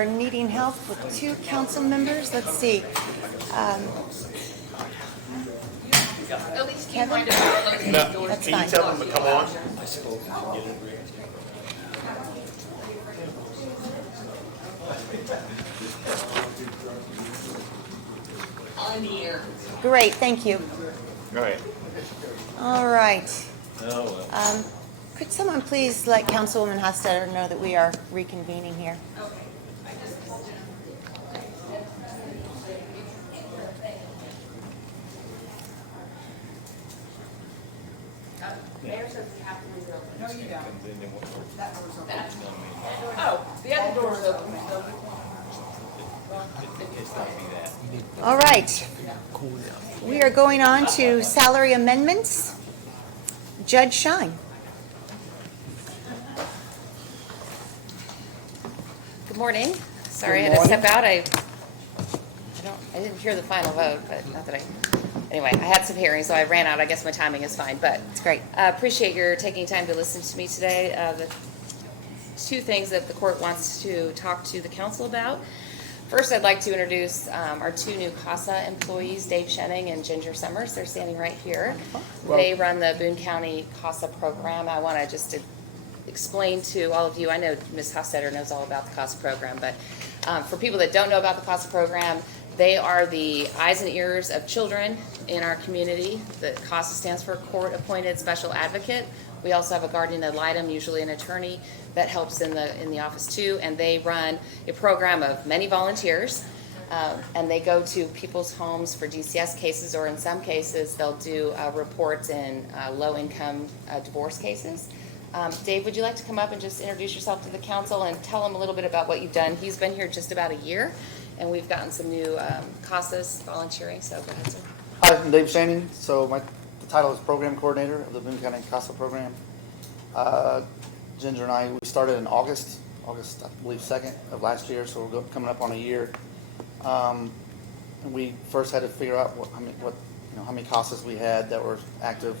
are needing help with 2 council members. Let's see. At least keep Kevin? mind about closing the doors. That's Can you fine. tell them to come on? On the air. Great, thank you. Go ahead. All right. Oh, well. Could someone please let Councilwoman Hostetter know that we are reconvening here? Mayor says we have to leave it open. No, you don't. That door's open. Oh, the other door's open. All right. We are going on to salary amendments. Judge Shine. Good morning. Sorry, I had to step out. I didn't hear the final vote, but not that anyway, I had some hearings, so I ran out. I guess my timing is fine, but It's great. I appreciate your taking time to listen to me today. The 2 things that the court wants to talk to the council about. First, I'd like to introduce our 2 new CASA employees, Dave Shenning and Ginger Summers. They're standing right here. They run the Boone County CASA program. I want to just explain to all of you, I know Ms. Hostetter knows all about the CASA program, but for people that don't know about the CASA program, they are the eyes and ears of children in our community. The CASA stands for Court Appointed Special Advocate. We also have a guardian ad litem, usually an attorney, that helps in the office too, and they run a program of many volunteers, and they go to people's homes for DCS cases, or in some cases they'll do reports in low-income divorce cases. Dave, would you like to come up and just introduce yourself to the council and tell them a little bit about what you've done? He's been here just about a year, and we've gotten some new CASAs volunteering, so go ahead, sir. Hi, I'm Dave Shaney. So the title is Program Coordinator of the Boone County CASA program. Ginger and I, we started in August, I believe 2nd of last year, so we're coming up on a year. And we first had to figure out how many CASAs we had that were active.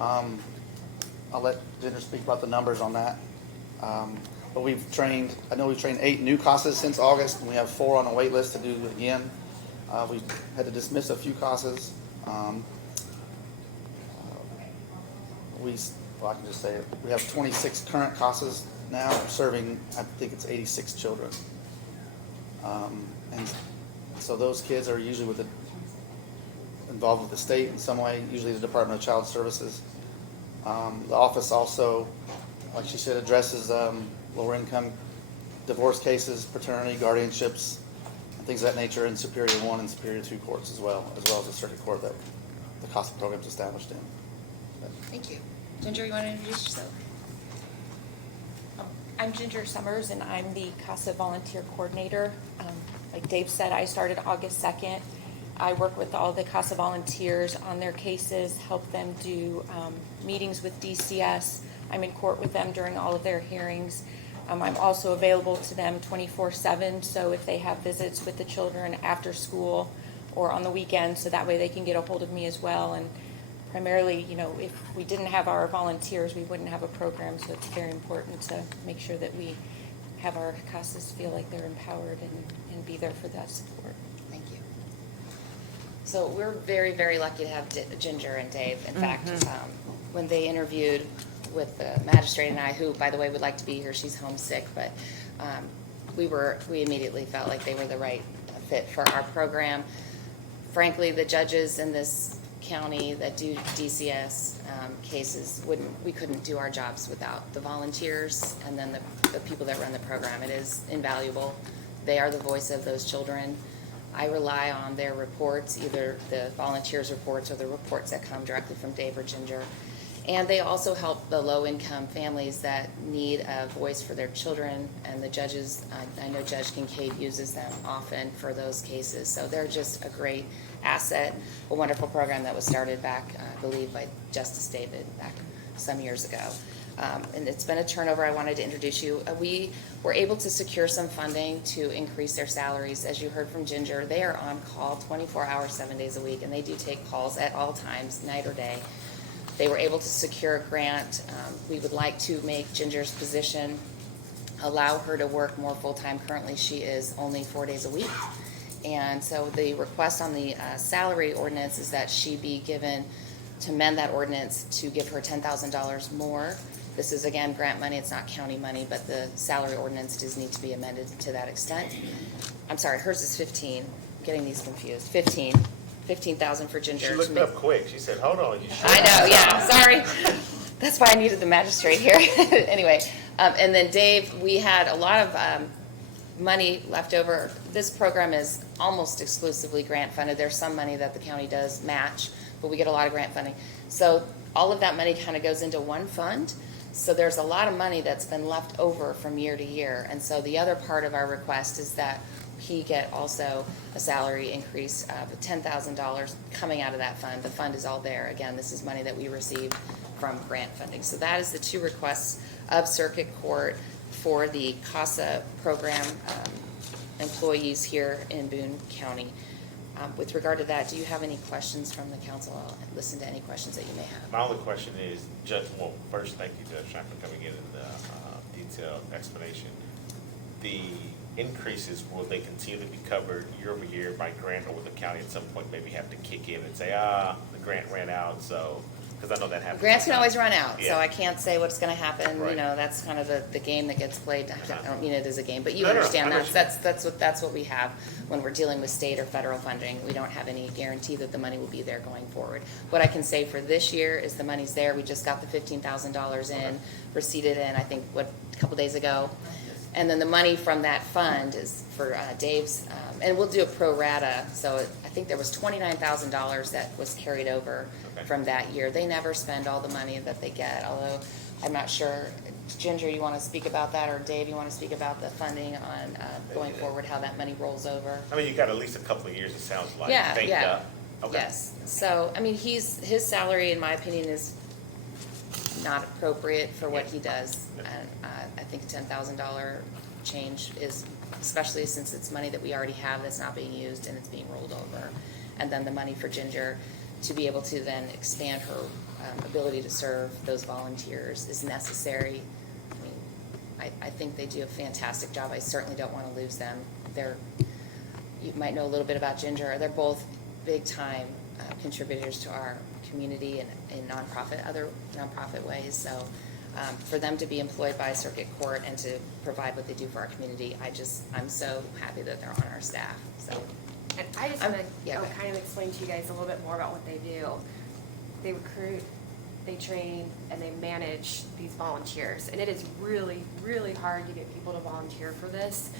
I'll let Ginger speak about the numbers on that. But we've trained 8 new CASAs since August, and we have 4 on the wait list to do again. We had to dismiss a few CASAs. I can just say it. We have 26 current CASAs now serving, I think it's 86 children. And so those kids are usually involved with the state in some way, usually the Department of Child Services. The office also, like she said, addresses lower income divorce cases, paternity, guardianships, and things of that nature in Superior 1 and Superior 2 courts as well as the circuit court that the CASA program is established in. Thank you. Ginger, you want to introduce yourself? I'm Ginger Summers, and I'm the CASA Volunteer Coordinator. Like Dave said, I started August 2nd. I work with all the CASA volunteers on their cases, help them do meetings with DCS. I'm in court with them during all of their hearings. I'm also available to them 24/7, so if they have visits with the children after school or on the weekend, so that way they can get a hold of me as well. And primarily, if we didn't have our volunteers, we wouldn't have a program, so it's very important to make sure that we have our CASAs feel like they're empowered and be there for that support. Thank you. So we're very, very lucky to have Ginger and Dave. In fact, when they interviewed with the magistrate and I, who, by the way, would like to be here, she's homesick, but we immediately felt like they were the right fit for our program. Frankly, the judges in this county that do DCS cases we couldn't do our jobs without the volunteers and then the people that run the program. It is invaluable. They are the voice of those children. I rely on their reports, either the volunteers' reports or the reports that come directly from Dave or Ginger. And they also help the low-income families that need a voice for their children, and the judges, I know Judge Kincaid uses them often for those cases. So they're just a great asset, a wonderful program that was started back, I believe, by Justice David back some years ago. And it's been a turnover. I wanted to introduce you. We were able to secure some funding to increase their salaries. As you heard from Ginger, they are on call 24 hours, 7 days a week, and they do take calls at all times, night or day. They were able to secure a grant. We would like to make Ginger's position allow her to work more full-time. Currently, she is only 4 days a week. And so the request on the salary ordinance is that she be given, to amend that ordinance, to give her $10,000 more. This is, again, grant money, it's not county money, but the salary ordinance does need to be amended to that extent. I'm sorry, hers is 15, I'm getting these confused, 15,000 for Ginger. She to looked make- up quick. She said, hold on, you sure? I know, yeah, sorry. That's why I needed the magistrate here. Anyway, and then Dave, we had a lot of money left over. This program is almost exclusively grant funded. There's some money that the county does match, but we get a lot of grant funding. So all of that money kind of goes into one fund. So there's a lot of money that's been left over from year to year. And so the other part of our request is that he get also a salary increase of $10,000 coming out of that fund. The fund is all there. Again, this is money that we received from grant funding. So that is the two requests of Circuit Court for the CASA program employees here in Boone County. With regard to that, do you have any questions from the council? I'll listen to any questions that you may have. My only question is, well, first, thank you, Judge Shine, for coming in the detailed explanation. The increases, will they continue to be covered year over year by grant, or will the county at some point maybe have to kick in and say, the grant ran out, so, because I know that happens. Grants can always run out, so Yeah. I can't say what's gonna happen, you Right. know, that's kind of the game that gets played. I don't mean it as a game, but you No, no, understand I that's what we have when we're dealing with state or federal funding. We don't have any guarantee that the money will be there going forward. What I can say for this year is the money's there. We just got the $15,000 in, receipted in, I think, a couple days ago. And then the money from that fund is for Dave's, and we'll do a pro rata, so I think there was $29,000 that was carried over Okay. from that year. They never spend all the money that they get, although I'm not sure. Ginger, you want to speak about that, or Dave, you want to speak about the funding on going forward, how that money rolls over? I mean, you got at least a couple of years, it sounds like. Yeah, banked yeah. up. Okay. Yes, so, I mean, his salary, in my opinion, is not appropriate for what he does. And I think $10,000 change is, especially since it's money that we already have that's not being used and it's being rolled over. And then the money for Ginger to be able to then expand her ability to serve those volunteers is necessary. I mean, I think they do a fantastic job. I certainly don't want to lose them. You might know a little bit about Ginger. They're both big-time contributors to our community and in other nonprofit ways. So for them to be employed by Circuit Court and to provide what they do for our community, I'm so happy that they're on our staff. So And I just I'm- want yeah, to go ahead. kind of explain to you guys a little bit more about what they do. They recruit, they train, and they manage these volunteers. And it is really, really hard to get people to volunteer for this.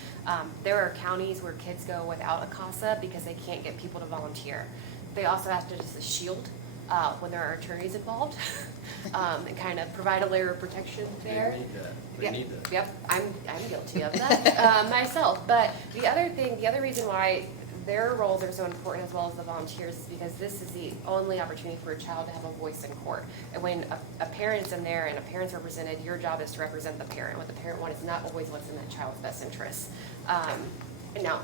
There are counties where kids go without a CASA because they can't get people to volunteer. They also have to just a shield when there are attorneys involved and kind of provide a layer of protection there. They need that. They Yep, need that. Yep, I'm guilty of that myself. But the other reason why their roles are so important as well as the volunteers is because this is the only opportunity for a child to have a voice in court. And when a parent's in there and a parent's represented, your job is to represent the parent. What the parent wants is not always what's in that child's best interest. And now,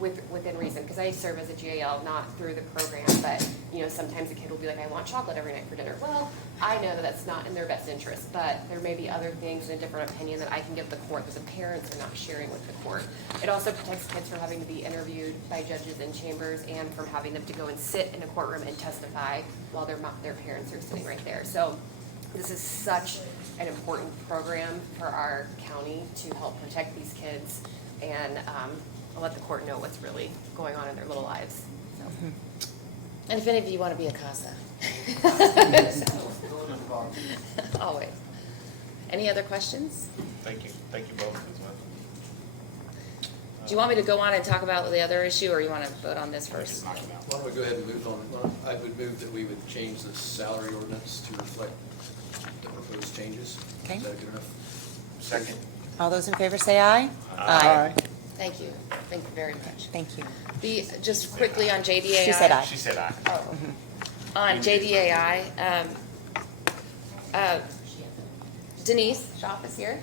within reason, because I serve as a GAL, not through the program, but, sometimes a kid will be like, I want chocolate every night for dinner. Well, I know that that's not in their best interest, but there may be other things and a different opinion that I can give the court that the parents are not sharing with the court. It also protects kids from having to be interviewed by judges in chambers and from having them to go and sit in a courtroom and testify while their parents are sitting right there. So this is such an important program for our county to help protect these kids and let the court know what's really going on in their little lives. So. and if any of you want to be a CASA, always. Any other questions? Thank you both as well. Do you want me to go on and talk about the other issue, or you want to vote on this first? Just knock them out. Why don't we go ahead and move on? I would move that we would change the salary ordinance to reflect the proposed changes. Okay. Is that good enough? Second. All those in favor say aye. Thank you. Thank you very much. Thank you. Just quickly on JDAI. She said aye. She said aye. Oh. On JDAI, Denise Schaff is here.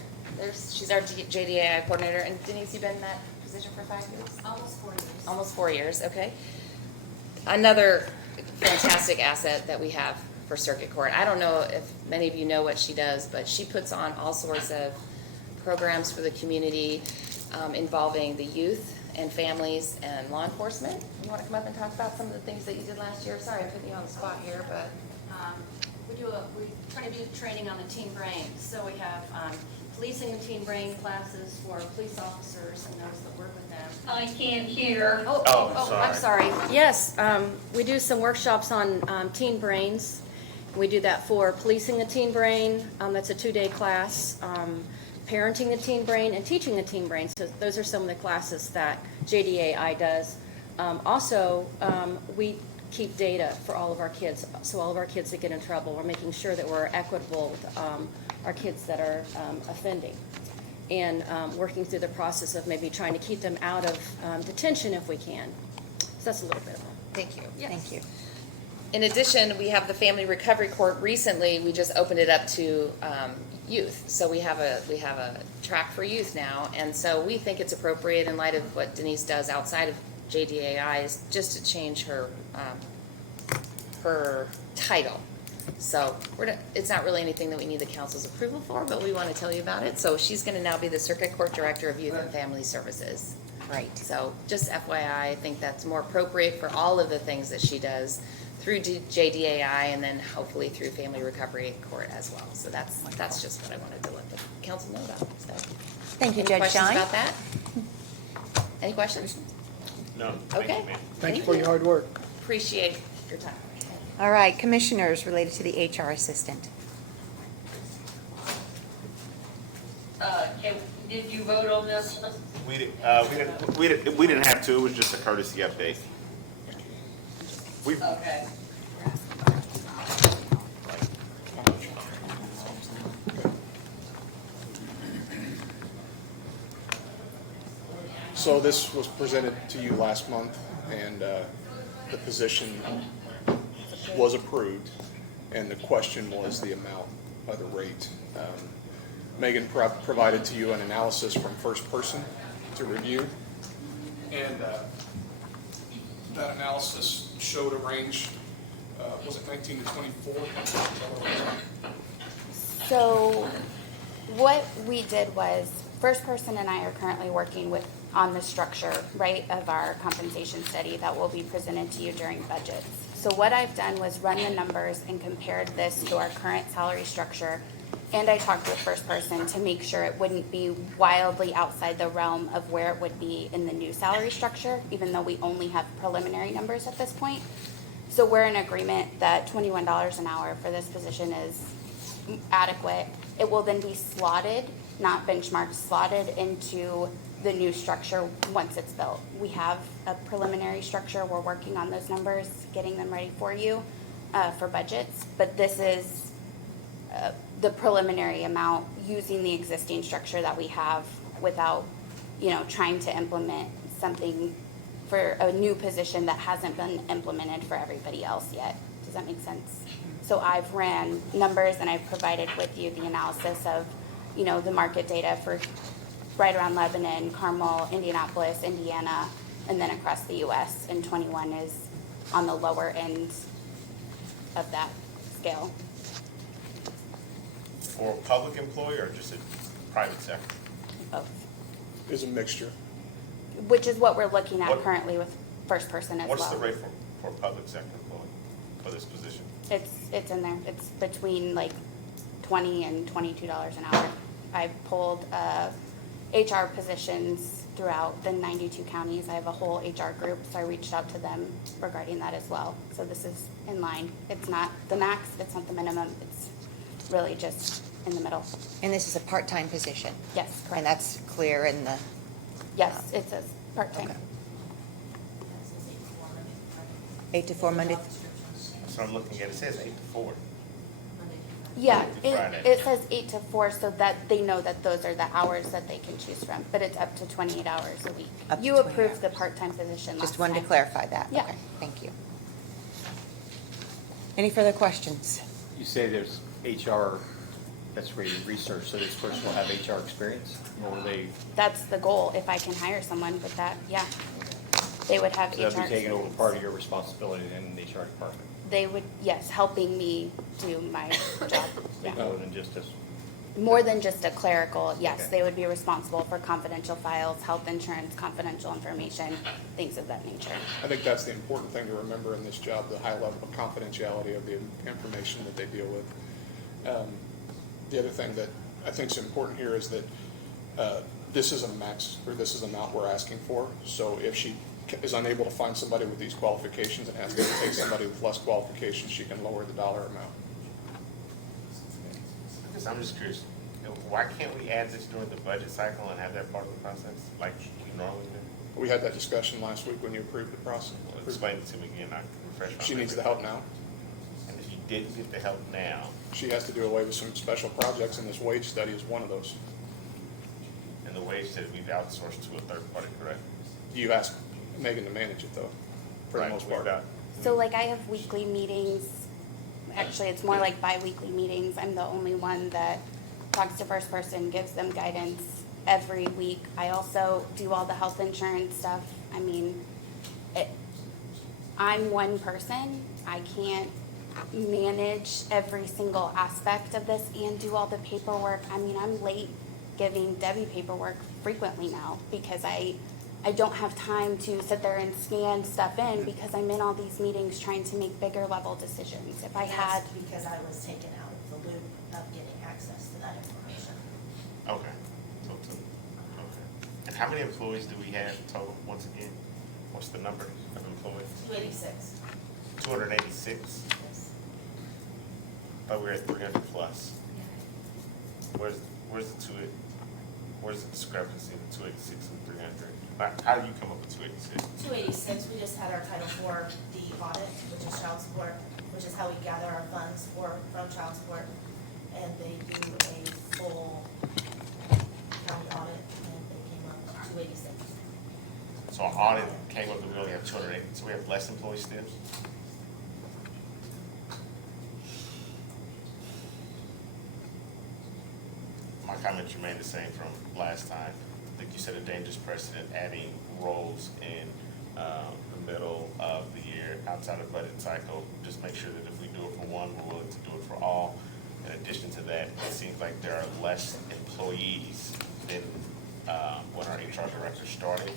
She's our JDAI coordinator. And Denise, you've been in that position for 5 years? Almost 4 years. Almost 4 years, okay. Another fantastic asset that we have for Circuit Court. I don't know if many of you know what she does, but she puts on all sorts of programs for the community involving the youth and families and law enforcement. You want to come up and talk about some of the things that you did last year? Sorry, I'm putting you on the spot here, but. We try to do training on the teen brain. So we have policing the teen brain classes for police officers and those that work with them. I can't hear. I'm I'm sorry. Yes, we do some workshops on teen brains. We do that for policing the teen brain. That's a 2-day class. Parenting the teen brain and teaching the teen brain. So those are some of the classes that JDAI does. Also, we keep data for all of our kids. So all of our kids that get in trouble, we're making sure that we're equitable with our kids that are offending. And working through the process of maybe trying to keep them out of detention if we can. So that's a little bit of it. Thank you. Yes. Thank you. In addition, we have the Family Recovery Court. Recently, we just opened it up to youth. So we have a track for youth now, and so we think it's appropriate in light of what Denise does outside of JDAI is just to change her title. So it's not really anything that we need the council's approval for, but we want to tell you about it. So she's going to now be the Circuit Court Director of Youth and Family Services. Right. So just FYI, I think that's more appropriate for all of the things that she does through JDAI and then hopefully through Family Recovery Court as well. So that's just what I wanted to let the council know about. So, Thank you, any Judge questions Shine. about that? Any questions? No, thank Okay. you, ma'am. Thank you for your hard work. Appreciate your time. All right, commissioners related to the HR assistant. Did you vote on this? We didn't have to, it was just a courtesy update. Okay. So this was presented to you last month, and the position was approved, and the question was the amount of the rate. Megan provided to you an analysis from First Person to review, and that analysis showed a range, was it 19 to 24? So what we did was, First Person and I are currently working on the structure, right, of our compensation study that will be presented to you during budgets. So what I've done was run the numbers and compared this to our current salary structure, and I talked with First Person to make sure it wouldn't be wildly outside the realm of where it would be in the new salary structure, even though we only have preliminary numbers at this point. So we're in agreement that $21 an hour for this position is adequate. It will then be slotted, not benchmarked, slotted into the new structure once it's built. We have a preliminary structure. We're working on those numbers, getting them ready for you for budgets. But this is the preliminary amount using the existing structure that we have without, trying to implement something for a new position that hasn't been implemented for everybody else yet. Does that make sense? So I've ran numbers and I've provided with you the analysis of, the market data for right around Lebanon, Carmel, Indianapolis, Indiana, and then across the U.S. And 21 is on the lower end of that scale. For a public employee or just a private sector? Both. Is a mixture. Which is what we're looking at What- currently with First Person as well. What's the rate for a public sector employee for this position? It's in there. It's between like $20 and $22 an hour. I pulled HR positions throughout the 92 counties. I have a whole HR group, so I reached out to them regarding that as well. So this is in line. It's not the max, it's not the minimum. It's really just in the middle. And this is a part-time position? Yes, And correct. that's clear in the, Yes, it says part-time. Okay. 8 to 4 Monday? So I'm looking at, it says 8 to 4. Yeah, Monday through Friday. it says 8 to 4 so that they know that those are the hours that they can choose from, but it's up to 28 hours a week. Up to You 28 approved the hours. part-time position last Just wanted to time. clarify that. Yeah. Okay, thank you. Any further questions? You say there's HR, that's where you research, so this person will have HR experience, or will they, That's the goal, if I can hire someone with that, yeah. They would have so HR they'll be taking over experience. part of your responsibility in the HR department? They would, yes, helping me do my job, yeah. Other than just as more than just a clerical, yes, Okay. they would be responsible for confidential files, health insurance, confidential information, things of that nature. I think that's the important thing to remember in this job, the high level of confidentiality of the information that they deal with. The other thing that I think is important here is that this is a max, or this is the amount we're asking for. So if she is unable to find somebody with these qualifications and has to take somebody with less qualifications, she can lower the dollar amount. I'm just curious, why can't we add this during the budget cycle and have that part of the process, like we normally do? We had that discussion last week when you approved the process. Well, explain it to me again, I can refresh my She needs the memory. help now. And if you didn't get the help now, She has to do away with some special projects, and this wage study is one of those. and the wage that we've outsourced to a third party, correct? You asked Megan to manage it, though, for the Right, most we've part. got- So like I have weekly meetings, actually it's more like bi-weekly meetings. I'm the only one that talks to first person, gives them guidance every week. I also do all the health insurance stuff. I mean, I'm one person. I can't manage every single aspect of this and do all the paperwork. I mean, I'm late giving Debbie paperwork frequently now because I don't have time to sit there and scan stuff in because I'm in all these meetings trying to make bigger level decisions. If I had, That's because I was taken out of the loop of getting access to that information. Okay, okay. And how many employees do we have total, once again? What's the number of employees? 286. 286? Thought we were at 300 plus. Where's the discrepancy in 286 and 300? How do you come up with 286? 286, we just had our Title IV D audit, which is child support, which is how we gather our funds from child support. And they do a full county audit, and they came up with 286. So our audit came up that we only have 280, so we have less employees still? My comments remain the same from last time. I think you set a dangerous precedent adding roles in the middle of the year outside of budget cycle. Just make sure that if we do it for one, we're willing to do it for all. In addition to that, it seems like there are less employees than when our HR director started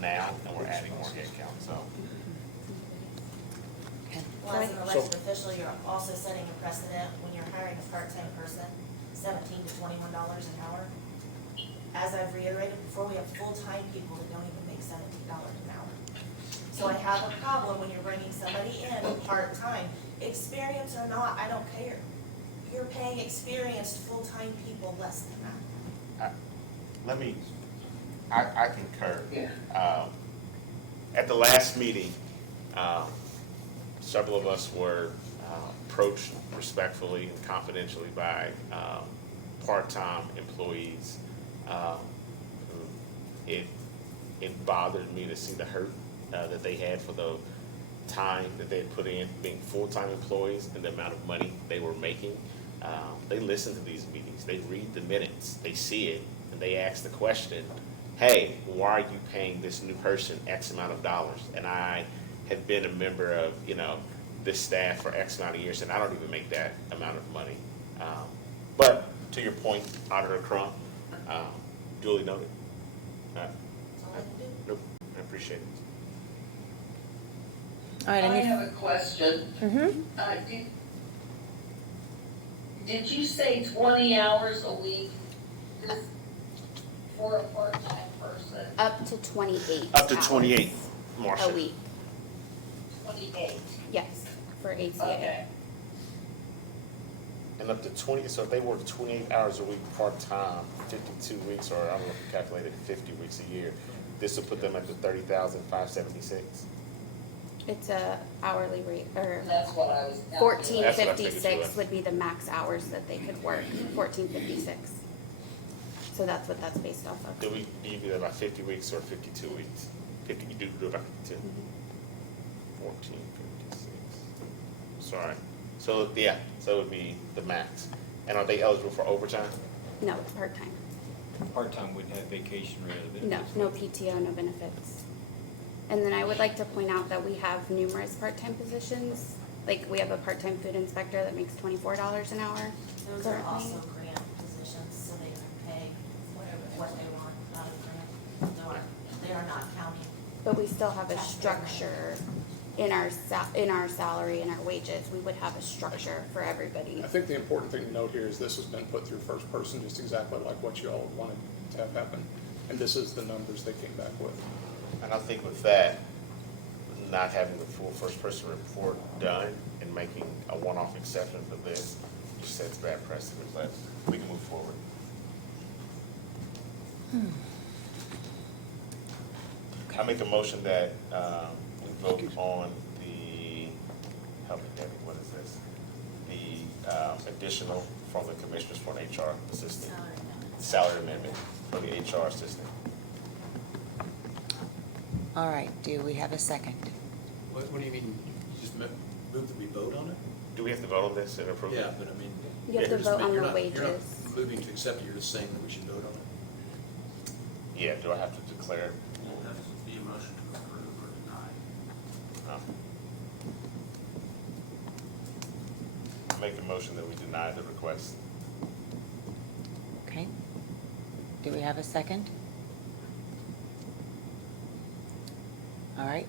now, and we're adding more headcount, so. Well, as an elected official, you're also setting a precedent when you're hiring a part-time person, $17 to $21 an hour. As I've reiterated before, we have full-time people that don't even make $17 an hour. So I have a problem when you're bringing somebody in part-time, experience or not, I don't care. You're paying experienced full-time people less than that. I concur. At the last meeting, several of us were approached respectfully and confidentially by part-time employees. It bothered me to see the hurt that they had for the time that they had put in being full-time employees and the amount of money they were making. They listen to these meetings, they read the minutes, they see it, and they ask the question, hey, why are you paying this new person X amount of dollars? And I have been a member of, this staff for X amount of years, and I don't even make that amount of money. But to your point, Auditor Crump, duly noted. That's all I can do. Nope, I appreciate it. All right, I have a question. Did you say 20 hours a week for a part-time person? up to 28 Up to hours 28, a Marcia. week. 28. Yes, for ACA. Okay. And up to 20, so if they work 28 hours a week part-time, 52 weeks, or I don't know if you calculated 50 weeks a year, this will put them at the 30,576. It's a hourly rate, or That's what I was. That's what I figured too. 1456 would be the max hours that they could work, 1456. So that's what that's based off of. Do you do that by 50 weeks or 52 weeks? 50, you do it by 52? 1456. Sorry. So, yeah, so it would be the max. And are they eligible for overtime? No, it's part-time. Part-time wouldn't have vacation or other No, benefits. no PTO, no benefits. And then I would like to point out that we have numerous part-time positions. Like, we have a part-time food inspector that makes $24 an hour Those are currently. also grant are not counting. But we still have a structure in our salary, in our wages. We would have a structure for everybody. I think the important thing to note here is this has been put through first person, just exactly like what you all wanted to have happen. And this is the numbers they came back with. And I think with that, not having the full first-person report done and making a one-off exception for this just sets bad precedent, but we can move forward. I make a motion that we vote on the, help me, Debbie, what is this? The additional from the commissioners for an HR assistant. Salary amendment for the HR assistant. All right, do we have a second? What do you mean, you just move that we vote on it? Do we have to vote on this and approve it? Yeah, but I mean. You have to you're just vote on you're the not- You're not wages. moving to accept it, you're just saying that we should vote on it. Yeah, do I have to declare? That would be a motion to approve or deny. I make the motion that we deny the request. Okay. Do we have a second? All right,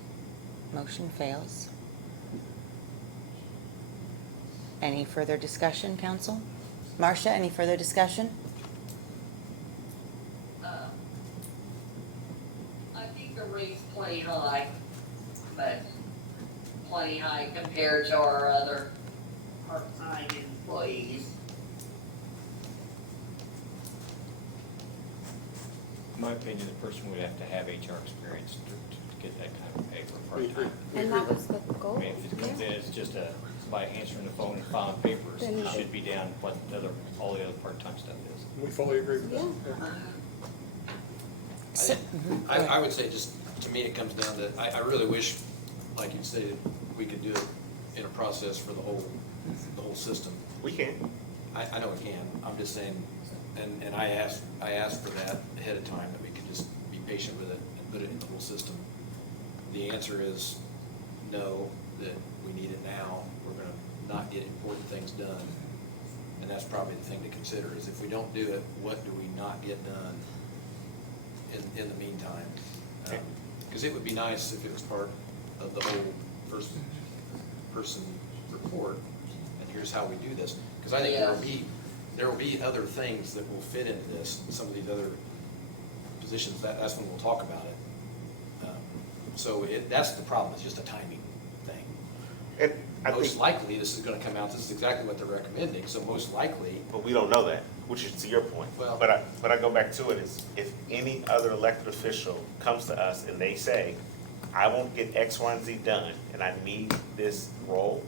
motion fails. Any further discussion, council? Marcia, any further discussion? I think the rate's plenty high, but plenty high compared to our other part-time employees. In my opinion, the person would have to have HR experience to get that kind of pay for We agree. part-time. And that was the I goal. mean, if it comes in as just by answering the phone and filing papers, Then it should be down what all the other part-time stuff is. We fully agree with that. Yeah. Yeah. I would say just, to me, it comes down to, I really wish, like you stated, we could do it in a process for the whole system. We can. I know we can, I'm just saying, and I asked for that ahead of time, that we could just be patient with it and put it in the whole system. The answer is no, that we need it now, we're gonna not get important things done. And that's probably the thing to consider, is if we don't do it, what do we not get done in the meantime? Because it would be nice if it was part of the whole first person report, and here's how we do this. Because I think there will be other things that will fit into this, some of these other positions, that's when we'll talk about it. So that's the problem, it's just a timing thing. And I Most think, likely, this is gonna come out, this is exactly what they're recommending, so most likely, but we don't know that, which is to your point. Well- But I go back to it is, if any other elected official comes to us and they say, I won't get X, Y, and Z done, and I need this role,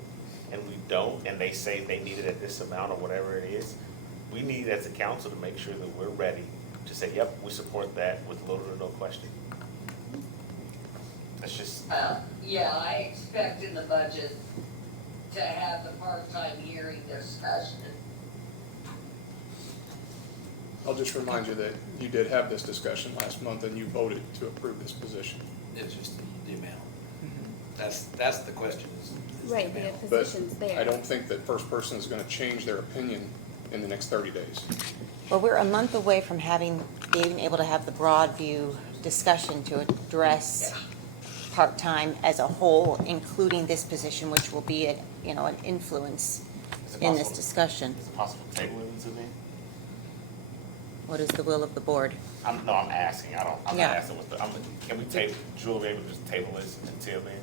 and we don't, and they say they need it at this amount or whatever it is, we need as a council to make sure that we're ready to say, yep, we support that with little or no question. That's just, Yeah, I expect in the budget to have the part-time hearing discussion. I'll just remind you that you did have this discussion last month and you voted to approve this position. it's just the amount. That's the question, is the Right, the amount. position's But there. I don't think that first person is gonna change their opinion in the next 30 days. Well, we're a month away from being able to have the broad view discussion to address part-time as a whole, including this position, which will be an influence is it in this possible- discussion. Is it possible tabling this event? What is the will of the board? I'm asking, I'm not Yeah. asking can we table, Jewel, be able to just table this until then?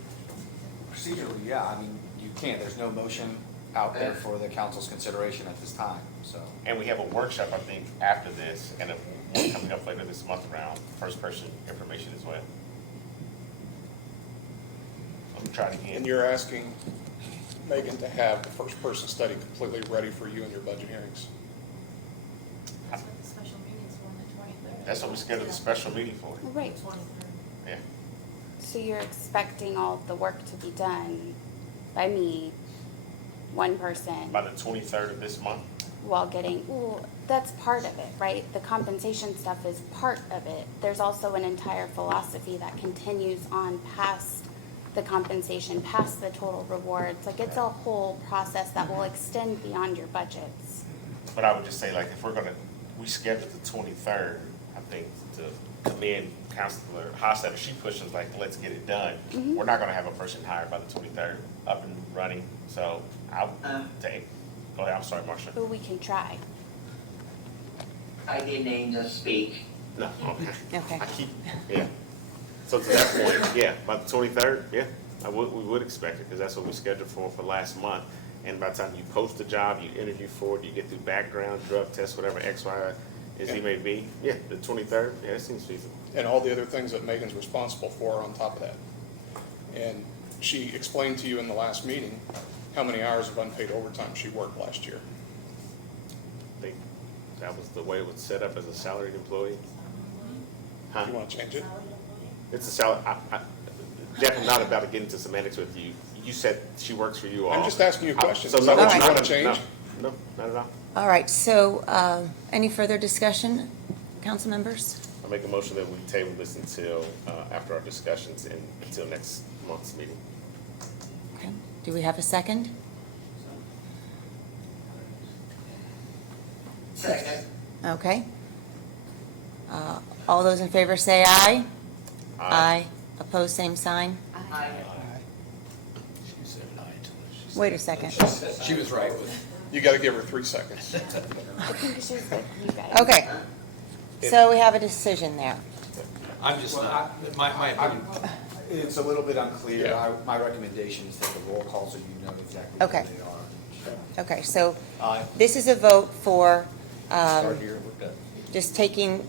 Procedurally, yeah, I mean, you can't, there's no motion out there for the council's consideration at this time, so. And we have a workshop, I think, after this, and one coming up later this month around first person information as well. Let me try it again. And you're asking Megan to have the first person study completely ready for you and your budget hearings. That's what the special meeting's for, the 23rd. That's what we scheduled the special meeting for. Right, 23rd. Yeah. so you're expecting all the work to be done by me, one person, By the 23rd of this month. while getting, well, that's part of it, right? The compensation stuff is part of it. There's also an entire philosophy that continues on past the compensation, past the total rewards. Like, it's a whole process that will extend beyond your budgets. But I would just say, like, if we scheduled the 23rd, I think, to come in Counselor Hostetler, she pushes like, let's get it done. We're not gonna have a person hired by the 23rd up and running, so I'll take, go ahead, I'm sorry, Marcia. But we can try. I didn't aim to speak. No, okay. Okay. I keep, yeah. So to that point, yeah, by the 23rd, yeah, we would expect it, because that's what we scheduled for last month. And by the time you post the job, you interview for it, you get through background, drug test, whatever X, Y, as he may be, yeah, the 23rd, yeah, it seems feasible. And all the other things that Megan's responsible for are on top of that. And she explained to you in the last meeting how many hours of unpaid overtime she worked last year. I think that was the way it was set up as a salaried employee. Huh? Do you want to change it? It's a salary, Jeff, I'm not about to get into semantics with you. You said she works for you all. I'm just asking you a question. So Is no, that what you All want right. to change? No, not at all. All right, so any further discussion, council members? I make a motion that we table this until, after our discussions and until next month's meeting. Okay. Do we have a second? Second. Okay. All those in favor say aye. Aye. Opposed, same sign. I, She said aye to it. Wait a second. She was right with. You got to give her 3 seconds. I think she's with you guys. Okay. So we have a decision there. I'm just not, my opinion. It's a little bit unclear. Yeah. My recommendation is take a roll call so you know exactly Okay. who they are. Okay, so Aye. this is a vote for Start here, we're done. just taking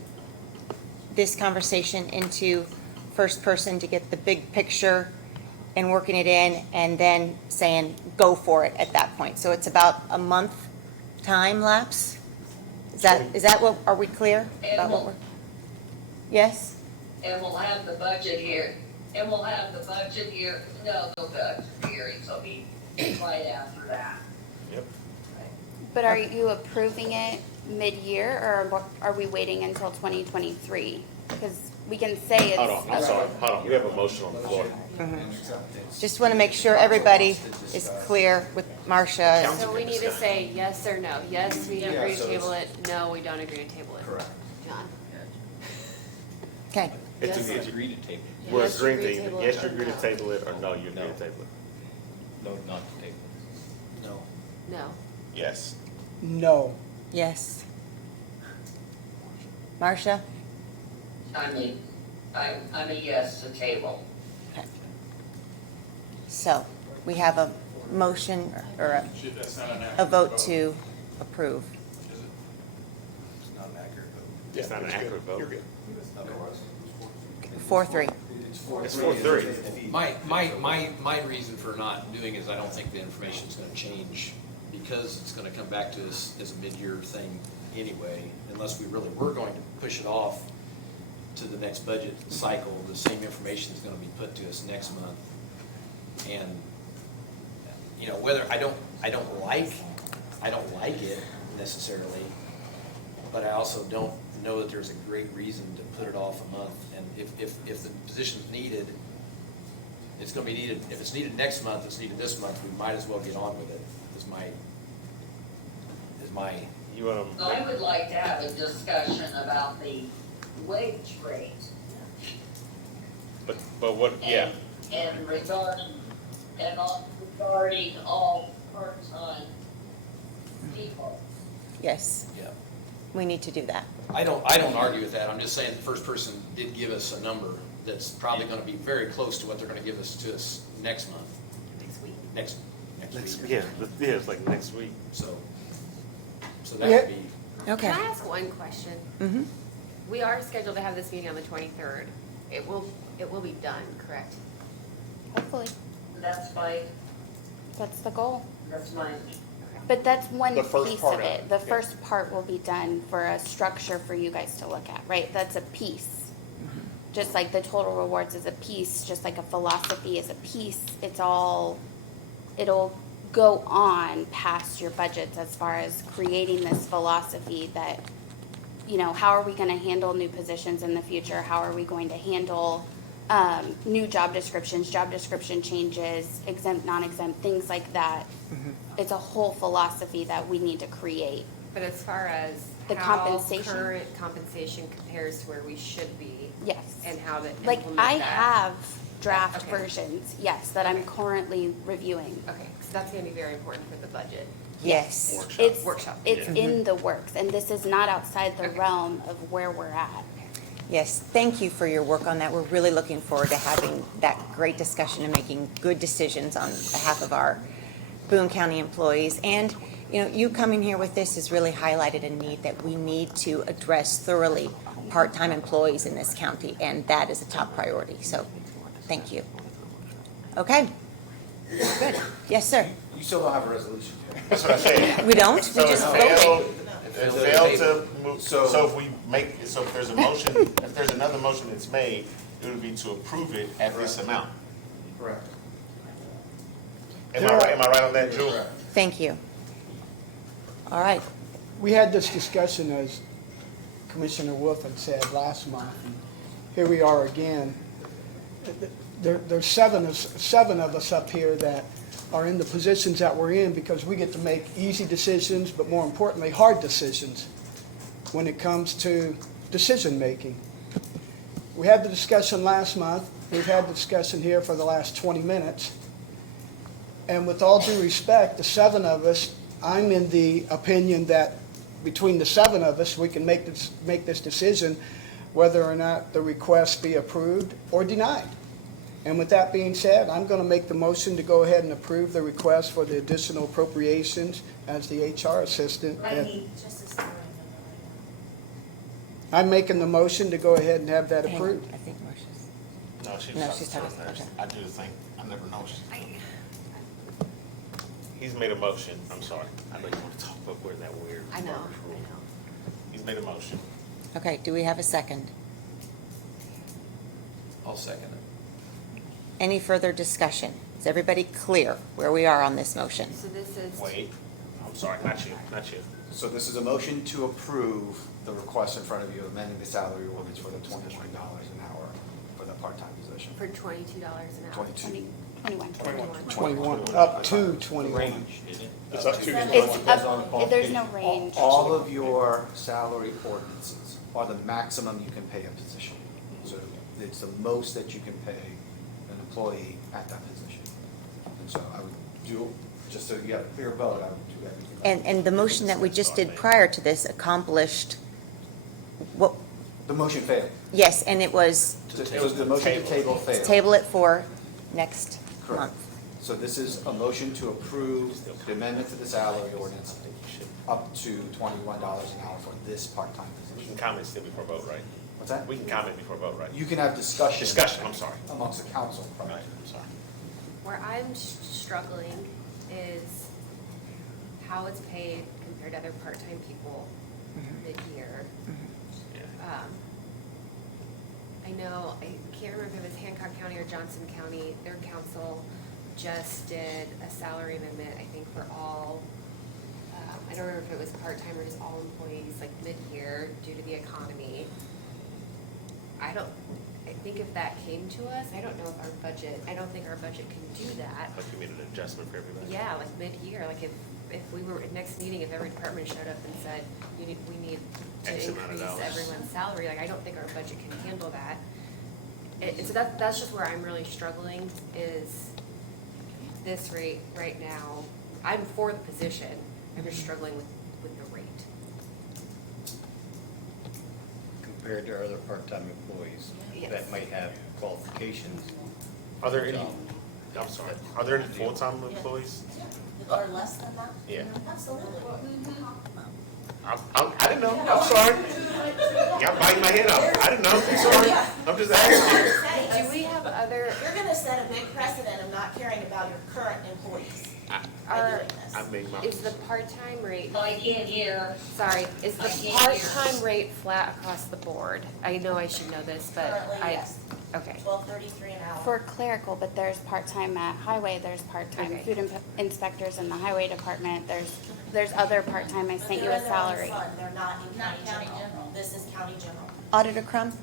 this conversation into first person to get the big picture and working it in, and then saying, go for it at that point. So it's about a month time lapse? Is that what, are we clear about what we're? Yes? and we'll have the budget here, no, the budget hearings will be right after that. Yep. But are you approving it mid-year, or are we waiting until 2023? Because we can say it's. Hold on, I'm sorry, hold on, we have a motion on the floor. Just want to make sure everybody is clear with Marcia. So we need to say yes or no. Yes, we Yeah, agree to so table it. No, we don't agree to table it. Correct. John? Okay, It's Yes. a- Agree to table. We're Yes, you agreeing agree to, to table yes, it you or agree to no? table it, or no, you agree No. to table it? No, not to table. No. No. Yes. No. yes. Marcia? I'm a yes to table. Okay. So, we have a motion or a vote to approve. It's not an accurate vote. It's not an good. accurate vote. You're good. 4-3. It's 4-3. My reason for not doing it is I don't think the information's gonna change, because it's gonna come back to us as a mid-year thing anyway, unless we really were going to push it off to the next budget cycle. The same information is gonna be put to us next month. And, you know, whether, I don't like it necessarily, but I also don't know that there's a great reason to put it off a month. And if the position's needed, it's gonna be needed, if it's needed next month, it's needed this month, we might as well get on with it, is my, You wanna? I would like to have a discussion about the wage rate. But what, yeah, And regarding all part-time people. Yes, yeah. we need to do that. I don't argue with that, I'm just saying the first person did give us a number that's probably gonna be very close to what they're gonna give us to us next month, Next week. next week. yeah, it's like next week. So that would be, Okay. Can I ask one question? Mm-hmm. We are scheduled to have this meeting on the 23rd. It will be done, correct? Hopefully, That's the goal. my, But that's one The first piece part of of it. it, The yeah. first part will be done for a structure for you guys to look at, right? That's a piece. Just like the total rewards is a piece, just like a philosophy is a piece. It'll go on past your budgets as far as creating this philosophy that, you know, how are we gonna handle new positions in the future? How are we going to handle new job description changes, exempt, non-exempt, things like that. It's a whole philosophy that we need to create. But as far as The compensation? How current compensation compares to where we should be. Yes. And how to Like, implement I that. have draft Okay. versions, yes, that I'm currently reviewing. Okay, so that's gonna be very important for the budget. Yes. It's, Workshop. it's Yeah. in the works, and this is not outside the Okay. realm of where we're at. Yes, thank you for your work on that. We're really looking forward to having that great discussion and making good decisions on behalf of our Boone County employees. And, you know, you coming here with this has really highlighted a need that we need to address thoroughly part-time employees in this county, and that is a top priority. So, thank you. Okay. Good. Yes, sir. You still don't have a resolution. That's what I said. We don't? We So just it failed, voted. it failed to move, So- so if we make, so if there's a motion, if there's another motion that's made, it would be to approve it at this amount. Correct. Am I right on that, Drew? Thank you. All right. We had this discussion, as Commissioner Wolf had said last month, and here we are again. There's seven of us up here that are in the positions that we're in because we get to make easy decisions, but more importantly, hard decisions when it comes to decision-making. We had the discussion last month. We've had the discussion here for the last 20 minutes. And with all due respect, the seven of us, I'm in the opinion that between the seven of us, we can make this decision whether or not the request be approved or denied. And with that being said, I'm going to make the motion to go ahead and approve the request for the additional appropriations as the HR assistant. I need just a story. I'm making the motion to go ahead and have that Hang on, approved. I think Marcia's. No, she's No, talking she's to talking- hers. okay. I do the thing, I never know. He's made a motion, I'm sorry, I know you want to talk, but we're in that weird. I know, Robert's rule. I know. He's made a motion. Okay, do we have a second? I'll second it. Any further discussion? Is everybody clear where we are on this motion? So this is. Wait, I'm sorry, not you. So this is a motion to approve the request in front of you, amending the salary ordinance for the $21 an hour for the part-time position. For $22 an hour. 22. 21, up to 21. Range, is it? It's up to. It's up, there's no range. All of your salary ordinances are the maximum you can pay a position. So it's the most that you can pay an employee at that position. And so I would do, just so you got a clear vote, I would do everything. And the motion that we just did prior to this accomplished what, The motion failed. yes, and it was The motion to table failed. table it for next Correct. month. So this is a motion to approve the amendment to the salary ordinance up to $21 an hour for this part-time We can position. comment still before vote, right? What's that? We can comment before vote, right? You can have discussion. Discussion, I'm sorry. Amongst the council. All right, I'm sorry. Where I'm struggling is how it's paid compared to other part-time people mid-year. I know, I can't remember if it was Hancock County or Johnson County, their council just did a salary amendment, I think, for all, I don't remember if it was part-time or just all employees, like mid-year, due to the economy. I think if that came to us, I don't know if our budget, I don't think our budget can do that. Like you made an adjustment for everybody? Yeah, like mid-year, like if we were, next meeting, if every department showed up and said, we need to X amount of increase dollars. everyone's salary, like, I don't think our budget can handle that. So that's just where I'm really struggling, is this rate right now. I'm for the position, I'm just struggling with the rate. Compared to other part-time employees Yes. that might have qualifications. Are there any, I'm sorry, are there any full-time employees? Or less than that? Yeah. Absolutely. I didn't know, I'm sorry. Y'all biting my head off, I didn't know, I'm sorry. I'm just asking. Do we have other, You're gonna set a big precedent of not caring about your current employees by are, doing this. I made my. is the part-time rate, I can't hear. sorry, is the I can't hear. part-time rate flat across the board? I know I should know this, but Currently, yes. Okay. $12.33 an hour. For clerical, but there's part-time at highway, there's part-time Okay. food inspectors in the highway department, there's other part-time, I But sent you they're a in their own salary. fund. They're not in county general. This is county general. Auditor Crum,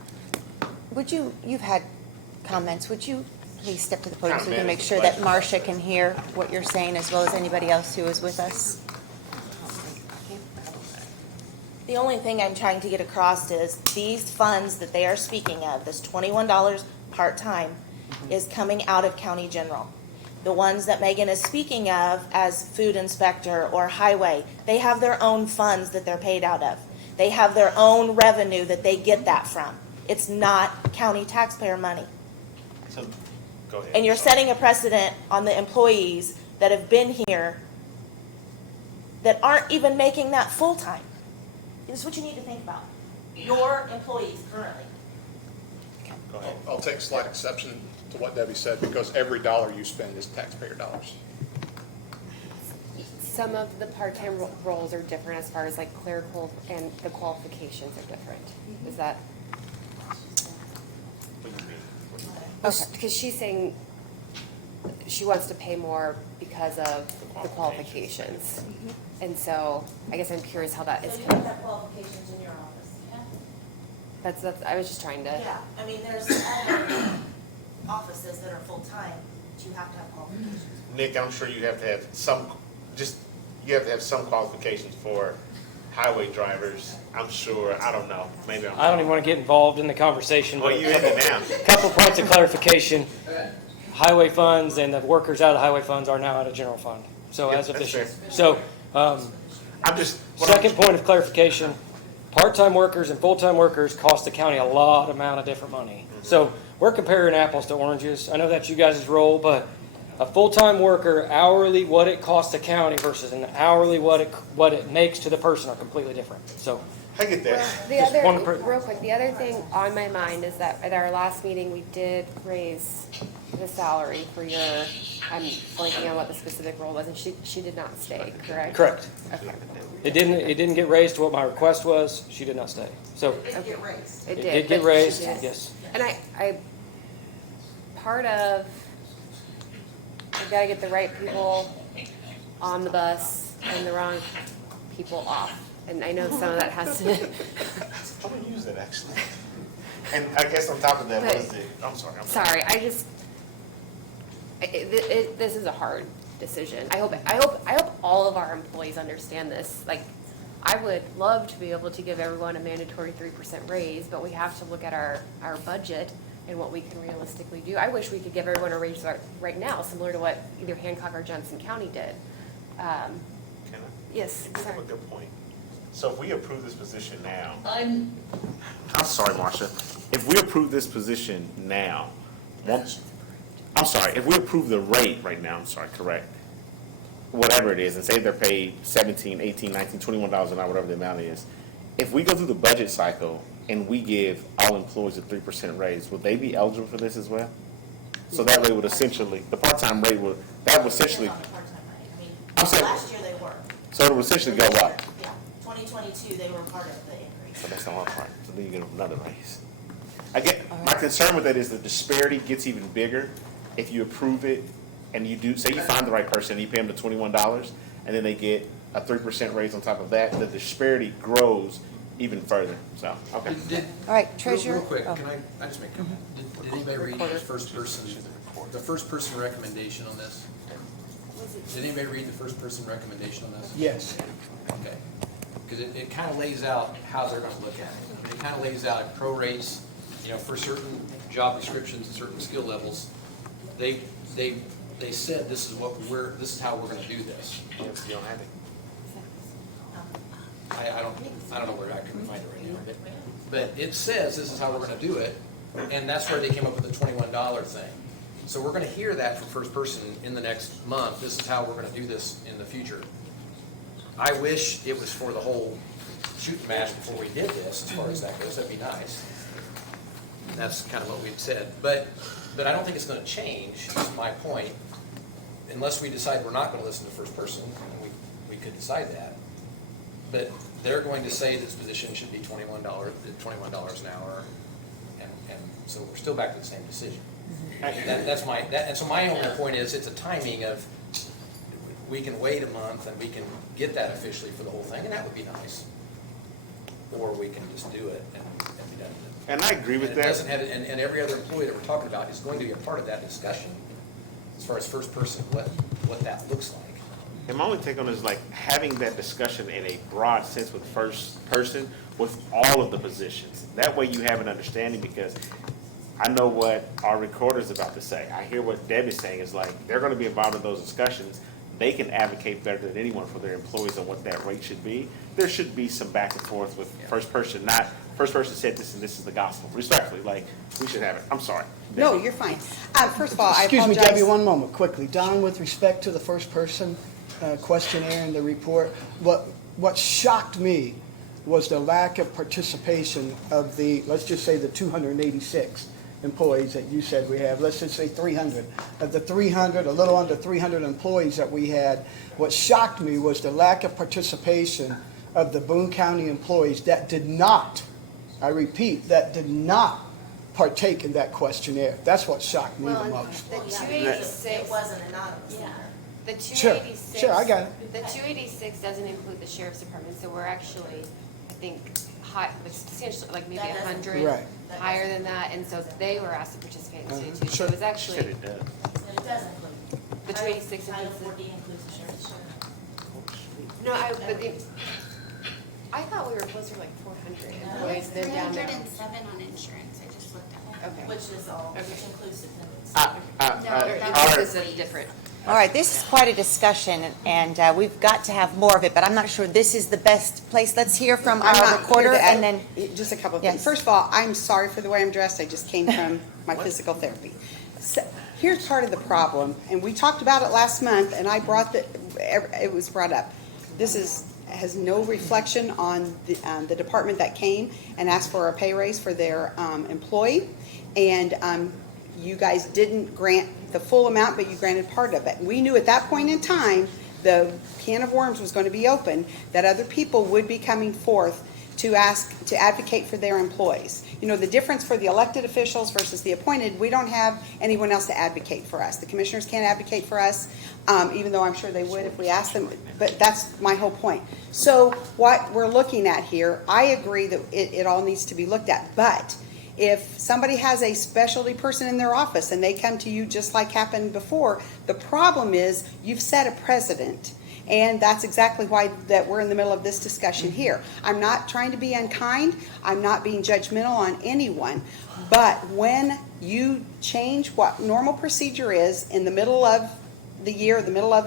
you've had comments, would you please step to the podium so we can make sure that Marcia can hear what you're saying as well as anybody else who is with us? The only thing I'm trying to get across is these funds that they are speaking of, this $21 part-time, is coming out of county general. The ones that Megan is speaking of as food inspector or highway, they have their own funds that they're paid out of. They have their own revenue that they get that from. It's not county taxpayer money. So, go ahead. And you're setting a precedent on the employees that have been here that aren't even making that full-time. This is what you need to think about. Your employees currently. Go ahead. I'll take slight exception to what Debbie said, because every dollar you spend is taxpayer dollars. Some of the part-time roles are different as far as like clerical, and the qualifications are different. Is that? What do you mean? Because she's saying she wants to pay more because of the qualifications. And so I guess I'm curious how that is. So you don't have qualifications in your office? That's, I was just trying to. Yeah, I mean, there's other offices that are full-time, but you have to have qualifications. Nick, I'm sure you have to have you have to have some qualifications for highway drivers. I'm sure, I don't know, maybe I'm. I don't even want to get involved in the conversation. Well, you in it now. Couple points of clarification. Highway funds and the workers out of highway funds are now out of general fund. So Yeah, as of that's this year. fair. So, I'm just. second point of clarification, part-time workers and full-time workers cost the county a lot amount of different money. So we're comparing apples to oranges. I know that's you guys' role, but a full-time worker hourly, what it costs the county versus an hourly, what it makes to the person are completely different. So I get that. Real quick, the other thing on my mind is that at our last meeting, we did raise the salary for your, I'm blanking on what the specific role was, and she did not stay, correct? Correct. Okay. It didn't get raised to what my request was. She did not stay. So It did get raised. It it did. did get but raised, she did. yes. And I part of, we gotta get the right people on the bus and the wrong people off. And I know some of that has to. I'm gonna use that actually. And I guess on top of that, what is it? I'm sorry. Sorry, I just, this is a hard decision. I hope all of our employees understand this. Like, I would love to be able to give everyone a mandatory 3% raise, but we have to look at our budget and what we can realistically do. I wish we could give everyone a raise right now, similar to what either Hancock or Johnson County did. Can I? Yes, You sorry. have a good point. So if we approve this position now, I'm sorry, Marcia. If we approve this position now, I'm sorry, if we approve the rate right now, correct, whatever it is, and say they're paid $17, $18, $19, $21 an hour, whatever the amount is, if we go through the budget cycle and we give all employees a 3% raise, would they be eligible for this as well? So that rate would essentially, the part-time rate would essentially, On the part-time rate. I mean, I'm saying- last year they were. so it would essentially go up. Yeah, 2022, they were part of the increase. But that's not our part, so then you get another raise. My concern with that is the disparity gets even bigger if you approve it and you do, say you find the right person, and you pay them the $21, and then they get a 3% raise on top of that, the disparity grows even further, so, okay. All right, Treasurer. Real quick, Oh. can I just make a comment? Did anybody read the first person recommendation on this? Did anybody read the first person recommendation on this? Yes. Okay. Because it kind of lays out how they're going to look at it. It kind of lays out it prorates, for certain job descriptions and certain skill levels. They said this is how we're going to do this. You don't have it. I don't know where I can find it right now. But it says this is how we're going to do it, and that's where they came up with the $21 thing. So we're going to hear that from first person in the next month. This is how we're going to do this in the future. I wish it was for the whole shooting match before we did this, as far as that goes. That'd be nice. That's kind of what we'd said. But I don't think it's going to change, is my point, unless we decide we're not going to listen to first person, and we could decide that. But they're going to say this position should be $21 an hour, and so we're still back to the same decision. And so my only point is, it's a timing of, we can wait a month and we can get that officially for the whole thing, and that would be nice. Or we can just do it and be done with it. And I agree with And that. it doesn't have, and every other employee that we're talking about is going to be a part of that discussion, as far as first person, what that looks like. And my only take on it is like having that discussion in a broad sense with first person with all of the positions. That way you have an understanding, because I know what our recorder's about to say. I hear what Deb is saying is like, they're gonna be involved in those discussions. They can advocate better than anyone for their employees on what that rate should be. There should be some back and forth with first person, not first person said this and this is the gospel. Respectfully, like, we should have it. I'm sorry. No, you're fine. First of all, I Excuse me, apologize. Debbie, one moment, quickly. Don, with respect to the first person questionnaire and the report, what shocked me was the lack of participation of the, let's just say the 286 employees that you said we have. Let's just say 300. Of the 300, a little under 300 employees that we had, what shocked me was the lack of participation of the Boone County employees that did not, I repeat, that did not partake in that questionnaire. That's what shocked me the most. The It 286, wasn't anonymous either. the Sure, 286. sure, I got it. The 286 doesn't include the sheriff's department, so we're actually, I think, high, substantially, like maybe That doesn't- 100 Right. higher than that, and so they were asked to participate in the too. So Sure. it was actually, Shit, it does. And it does include. the 286 Title includes 4D includes the sheriff's department. no, I thought we were closer to like 400 employees, then down now. 307 on insurance, I just looked at it. Okay. Which is all, Okay. which includes dependents. This is different. All right, this is quite a discussion, and we've got to have more of it, but I'm not sure this is the best place. Let's hear from I'm our not recorder, here to and add- then, Just a couple of Yes. things. First of all, I'm sorry for the way I'm dressed. I just came from my physical therapy. So, here's part of the problem, and we talked about it last month, and I brought it was brought up. This has no reflection on the department that came and asked for a pay raise for their employee. And you guys didn't grant the full amount, but you granted part of it. We knew at that point in time, the can of worms was going to be open, that other people would be coming forth to advocate for their employees. You know, the difference for the elected officials versus the appointed, we don't have anyone else to advocate for us. The commissioners can't advocate for us, even though I'm sure they would if we asked them, but that's my whole point. So what we're looking at here, I agree that it all needs to be looked at, but if somebody has a specialty person in their office and they come to you just like happened before, the problem is you've set a precedent. And that's exactly why that we're in the middle of this discussion here. I'm not trying to be unkind. I'm not being judgmental on anyone. But when you change what normal procedure is in the middle of the year, the middle of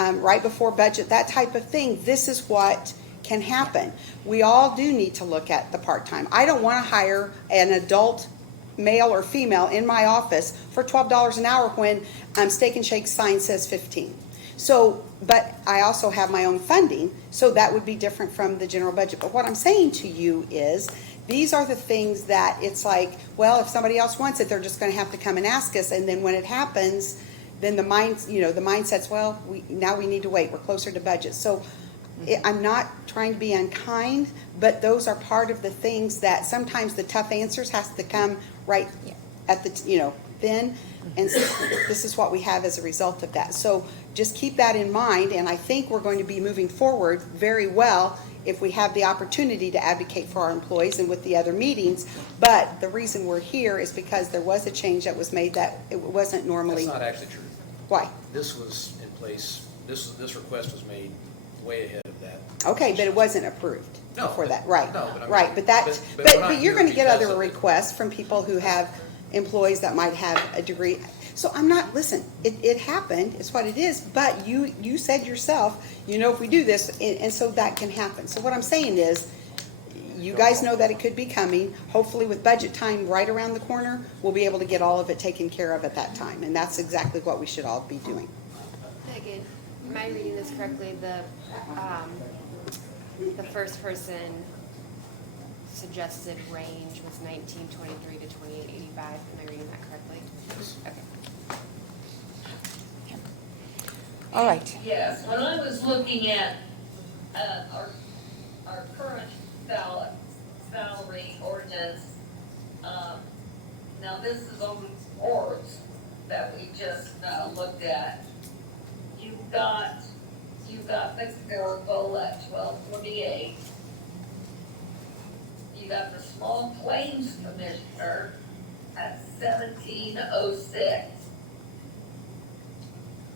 right before budget, that type of thing, this is what can happen. We all do need to look at the part-time. I don't want to hire an adult male or female in my office for $12 an hour when Steak and Shake sign says 15. So, but I also have my own funding, so that would be different from the general budget. But what I'm saying to you is, these are the things that it's like, well, if somebody else wants it, they're just going to have to come and ask us. And then when it happens, then the mindset's, well, now we need to wait. We're closer to budget. So I'm not trying to be unkind, but those are part of the things that sometimes the tough answers has to come right at the, then. And so this is what we have as a result of that. So just keep that in mind, and I think we're going to be moving forward very well if we have the opportunity to advocate for our employees and with the other meetings. But the reason we're here is because there was a change that was made that it wasn't normally. That's not actually true. Why? This was in place, this request was made way ahead of that. Okay, but it wasn't approved No, for that, but- right? no, but I mean- Right, but but we're not but you're here gonna get because other of- requests from people who have employees that might have a degree. So I'm not, listen, it happened, it's what it is, but you said yourself, if we do this, and so that can happen. So what I'm saying is, you guys know that it could be coming. Hopefully with budget time right around the corner, we'll be able to get all of it taken care of at that time, and that's exactly what we should all be doing. Megan, am I reading this correctly? The first person suggested range was 1923 to 2885. Am I reading that correctly? Okay. all right. Yes, when I was looking at our current salary ordinance, now this is on boards that we just looked at. You've got McMiracle at 1248. You got the small claims commissioner at 1706.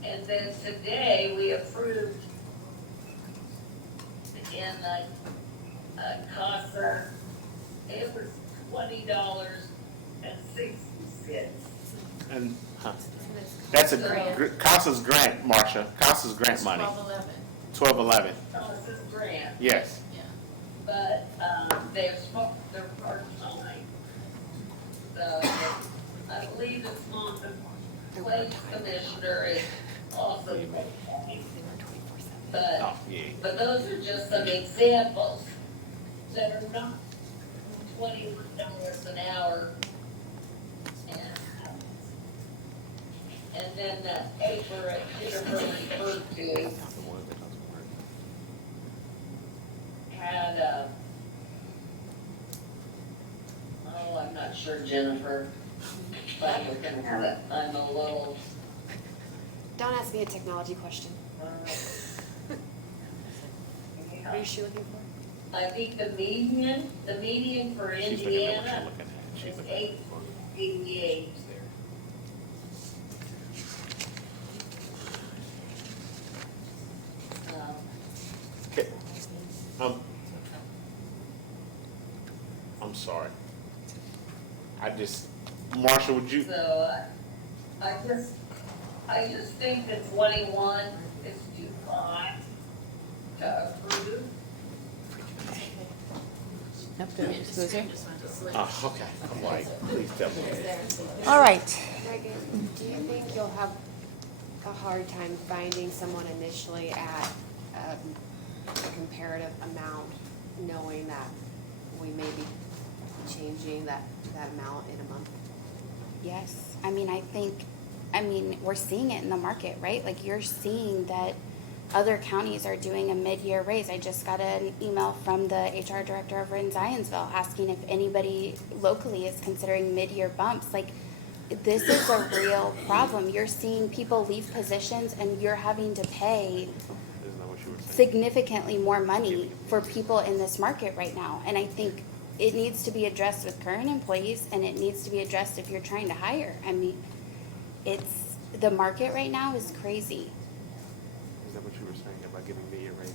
And then today, we approved in the, CASA, it was $20.60. And, that's CASA's grant, Marcia, CASA's grant money. 1211. CASA's grant. Yes. But, they're part-time. So, I believe the police commissioner is also part-time. Oh, yeah. But those are just some examples that are not $21 an hour. And then that paper that Jennifer referred to had, oh, I'm not sure, Jennifer, but we're gonna have it. I'm a little, Don't ask me a technology question. What is she looking for? I think the median for She's looking at what Indiana you're looking at. She's is looking at. 888. Okay. I'm sorry. Marshall, would you? So, I just think that 21 is too high to approve. Okay. I'm like, please tell me. All right. Megan, do you think you'll have a hard time finding someone initially at a comparative amount, knowing that we may be changing that amount in a month? Yes, I mean, we're seeing it in the market, right? Like, you're seeing that other counties are doing a mid-year raise. I just got an email from the HR director over in Zionsville asking if anybody locally is considering mid-year bumps. Like, this is a real problem. You're seeing people leave positions and you're having to pay Isn't that what you were saying? significantly more money for people in this market right now. And I think it needs to be addressed with current employees, and it needs to be addressed if you're trying to hire. I mean, the market right now is crazy. Is that what you were saying about giving me your raises?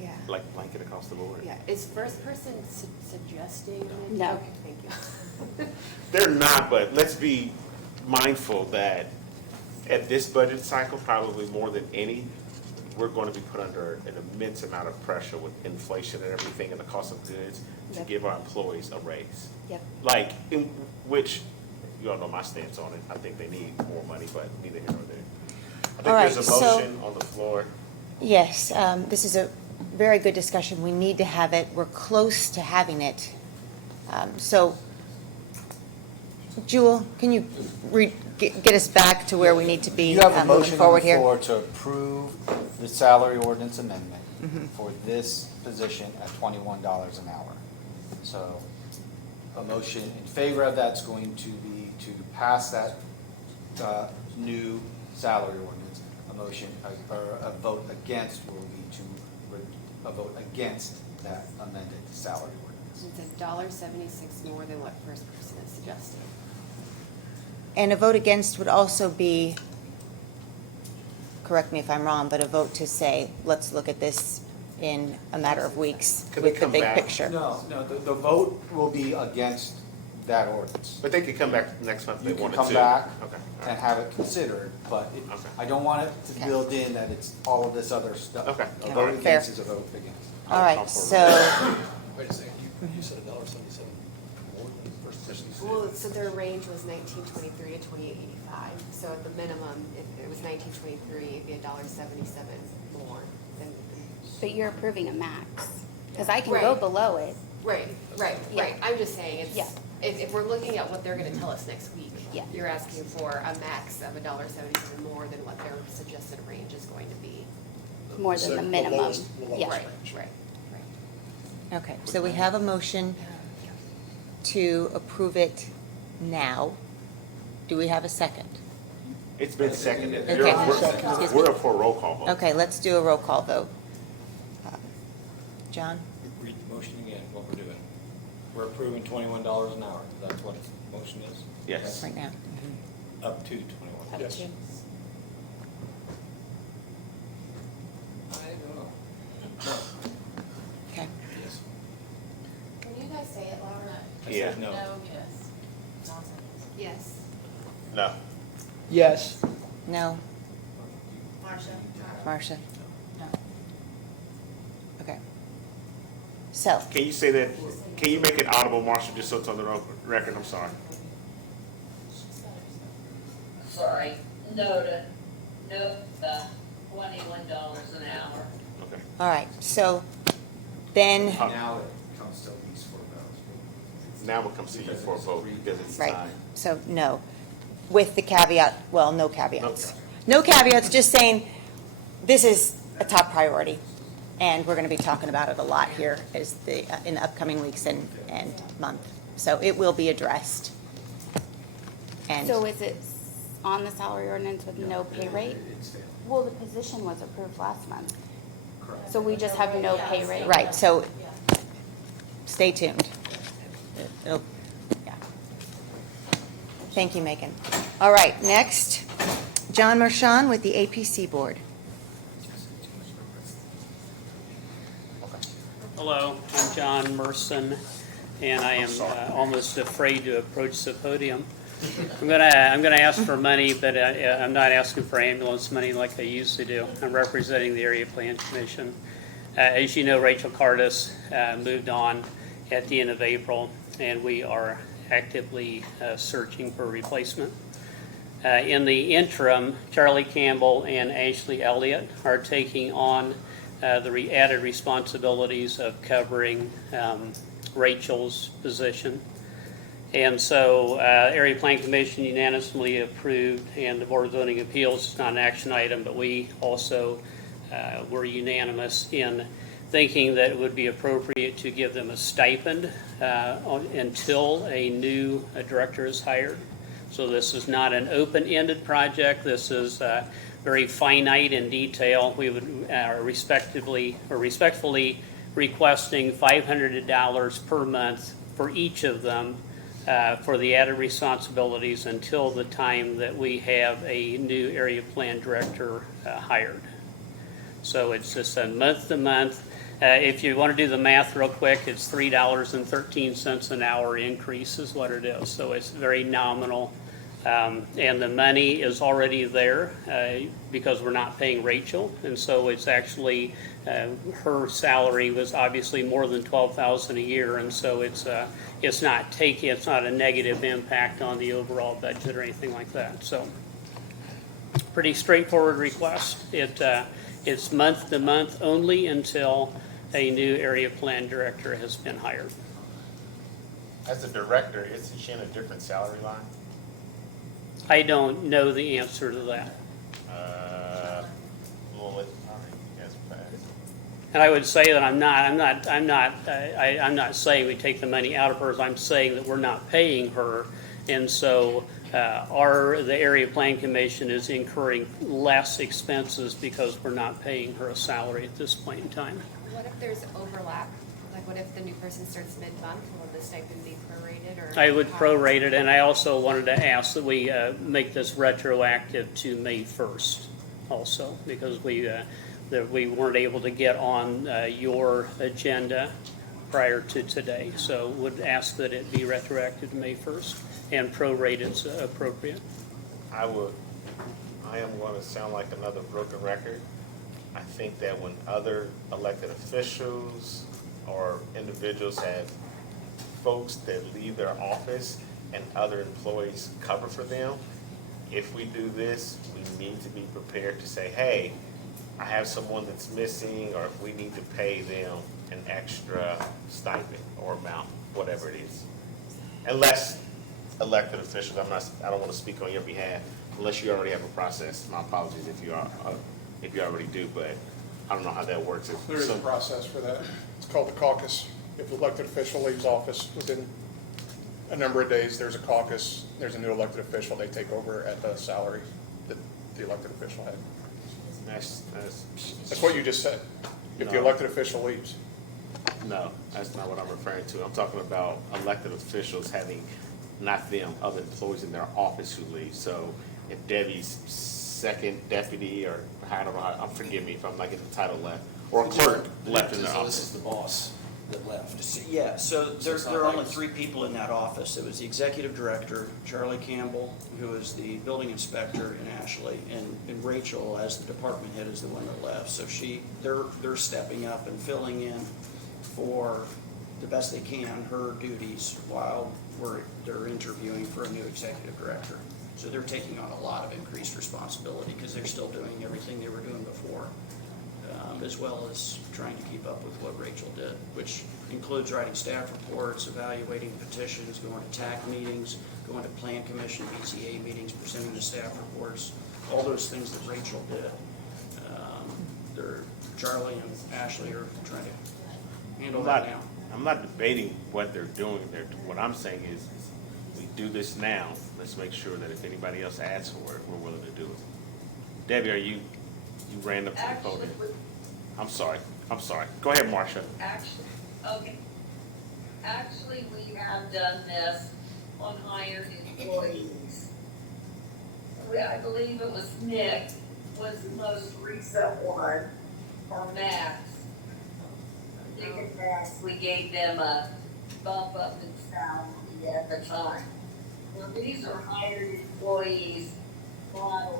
Yeah. Like blanket across the board? Yeah, is first person suggesting? No. Okay, thank you. They're not, but let's be mindful that at this budget cycle, probably more than any, we're going to be put under an immense amount of pressure with inflation and everything and the cost of goods to Yep. give our employees a raise. Yep. Like, in which, you all know my stance on it. I think they need more money, but neither here nor there. I think All right, there's a so- motion on the floor. Yes, this is a very good discussion. We need to have it. We're close to having it. So, Jewel, can you get us back to where we need to be You have a moving motion on forward the here? floor to approve the salary ordinance amendment Mhm. for this position at $21 an hour. So a motion in favor of that's going to be to pass that new salary ordinance. A motion, or a vote against will be a vote against that amended salary ordinance. It's $1.76 more than what first person is suggesting. And a vote against would also be, correct me if I'm wrong, but a vote to say, let's look at this in a matter of weeks Could they with the come big back? picture. No, the vote will be against that ordinance. But they could come back next month if You they can wanted to. come back Okay. and have it considered, but Okay. I don't want it to build in that it's all of this other stuff. Okay. A vote Fair. against is a vote against. All right, so, Wait a second, you said $1.77 more than the first person said? Well, so their range was 1923 to 2885. So at the minimum, if it was 1923, it'd be $1.77 more than. But you're approving a max, because I can go Right. below it. Right, right, Yeah. right. I'm just saying, it's, Yeah. if we're looking at what they're gonna tell us next week, Yeah. you're asking for a max of $1.77 more than what their suggested range is going to be. More than the minimum. Yeah. Right, right, right. okay, so we have a motion to approve it now. Do we have a second? It's been seconded. Okay. Excuse me. We're up for a roll call vote. Okay, let's do a roll call vote. John? Read the motion again, what we're doing. We're approving $21 an hour. That's what the motion is? Yes. Right now. Up to 21. Up Yes. to. Yeah. said no. yes. Johnson. Yes. No. Yes. No. Marcia? Marcia? No. Okay. So, Can you say that, can you make it audible, Marshall, just so it's on the record? I'm sorry. Sorry, no, $21 an hour. Okay. all right, so then, Now it comes to these four votes. Now we'll come see you for a vote because it's right, tied. so no. With the caveat, well, no caveats. No caveats, just saying, this is a top priority. And we're gonna be talking about it a lot here in the upcoming weeks and month. So it will be addressed. And So is it on the salary ordinance with no pay rate? It's failed. Well, the position was approved last month, Correct. so we just have no pay rate. right, so stay tuned. It'll- yeah. Thank you, Megan. All right, next, John Marchand with the APC Board. Hello, I'm John Merson, and I am almost afraid to approach the podium. I'm gonna ask for money, but I'm not asking for ambulance money like I used to do. I'm representing the Area Plan Commission. As you know, Rachel Cardis moved on at the end of April, and we are actively searching for a replacement. In the interim, Charlie Campbell and Ashley Elliott are taking on the added responsibilities of covering Rachel's position. And so Area Plan Commission unanimously approved, and the Board of Zoning Appeals is not an action item, but we also were unanimous in thinking that it would be appropriate to give them a stipend until a new director is hired. So this is not an open-ended project. This is very finite in detail. We would respectfully requesting $500 per month for each of them for the added responsibilities until the time that we have a new area plan director hired. So it's just a month-to-month. If you want to do the math real quick, it's $3.13 an hour increase is what it is. So it's very nominal. And the money is already there because we're not paying Rachel. And so it's actually, her salary was obviously more than $12,000 a year. And so it's not a negative impact on the overall budget or anything like that. So pretty straightforward request. It's month to month only until a new area plan director has been hired. As a director, isn't she in a different salary line? I don't know the answer to that. Well, all right, you guys are fast. And I would say that I'm not saying we take the money out of hers. I'm saying that we're not paying her. And so the area plan commission is incurring less expenses because we're not paying her a salary at this point in time. What if there's overlap? Like, what if the new person starts mid-month? Will the stipend be prorated or? I would prorate it, and I also wanted to ask that we make this retroactive to May 1st also, because we weren't able to get on your agenda prior to today. So would ask that it be retroactive to May 1st and prorated appropriate. I am going to sound like another broken record. I think that when other elected officials or individuals have folks that leave their office and other employees cover for them, if we do this, we need to be prepared to say, hey, I have someone that's missing, or if we need to pay them an extra stipend or amount, whatever it is. Unless elected officials, I don't want to speak on your behalf, unless you already have a process. My apologies if you already do, but I don't know how that works. There is a process for that. It's called the caucus. If the elected official leaves office within a number of days, there's a caucus, there's a new elected official, they take over at the salary that the elected official had. That's what you just said, if the elected official leaves. No, that's not what I'm referring to. I'm talking about elected officials having, not them, other employees in their office who leave. So if Debbie's second deputy, or forgive me if I'm not getting the title left, or clerk left in the office. This is the boss. that left? Yeah, so there It's not are only like- 3 people in that office. It was the executive director, Charlie Campbell, who is the building inspector in Ashley, and Rachel, as the department head, is the one that left. So they're stepping up and filling in for the best they can, her duties, while they're interviewing for a new executive director. So they're taking on a lot of increased responsibility, because they're still doing everything they were doing before, as well as trying to keep up with what Rachel did, which includes writing staff reports, evaluating petitions, going to TAC meetings, going to Plan Commission, BCA meetings, presenting the staff reports, all those things that Rachel did. Charlie and Ashley are trying to handle that now. I'm not debating what they're doing there. What I'm saying is, we do this now, let's make sure that if anybody else asks for it, we're willing to do it. Debbie, you ran up to the podium. I'm sorry. Go ahead, Marcia. Actually, we have done this on hired employees. I believe it was Nick was the most recent one, or Max. Nick and Max, we gave them a bump up in salary at the time. Well, these are hired employees, not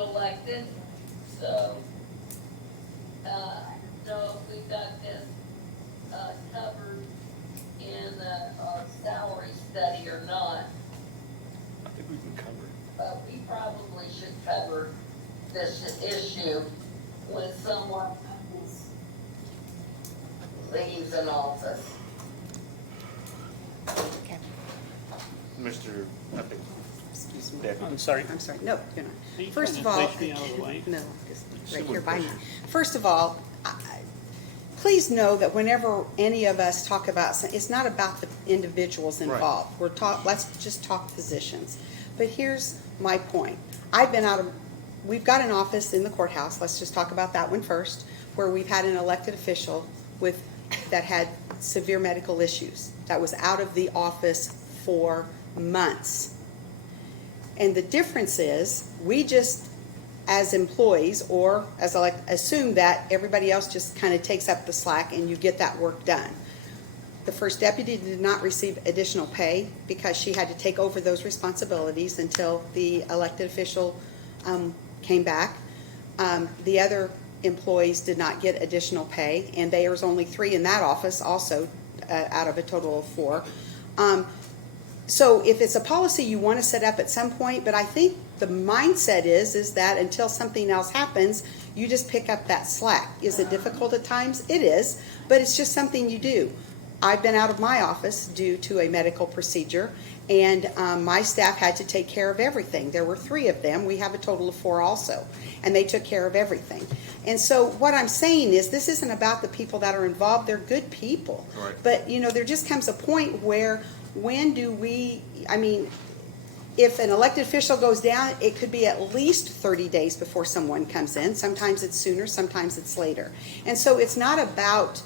elected. So, we've got this, covered in, our salary study or not. I think we can cover it. But we probably should cover this issue when someone leaves an office. Okay. Mr. I think, Excuse me. Debbie. I'm sorry. No, you're not. Are you First trying of to all, push me out of the way? no, just right Someone here by me. push First of all, please know that whenever any of us talk about, it's not about the individuals involved. Let's just talk positions. But here's my point. We've got an office in the courthouse, let's just talk about that one first, where we've had an elected official that had severe medical issues, that was out of the office for months. And the difference is, we just, as employees, or as I assume that everybody else just kind of takes up the slack and you get that work done. The first deputy did not receive additional pay because she had to take over those responsibilities until the elected official came back. The other employees did not get additional pay, and there was only 3 in that office also, out of a total of 4. So if it's a policy you want to set up at some point, but I think the mindset is that until something else happens, you just pick up that slack. Is it difficult at times? It is, but it's just something you do. I've been out of my office due to a medical procedure, and my staff had to take care of everything. There were 3 of them. We have a total of 4 also, and they took care of everything. And so what I'm saying is, this isn't about the people that are involved. They're good people. Right. But, there just comes a point where, if an elected official goes down, it could be at least 30 days before someone comes in. Sometimes it's sooner, sometimes it's later. And so it's not about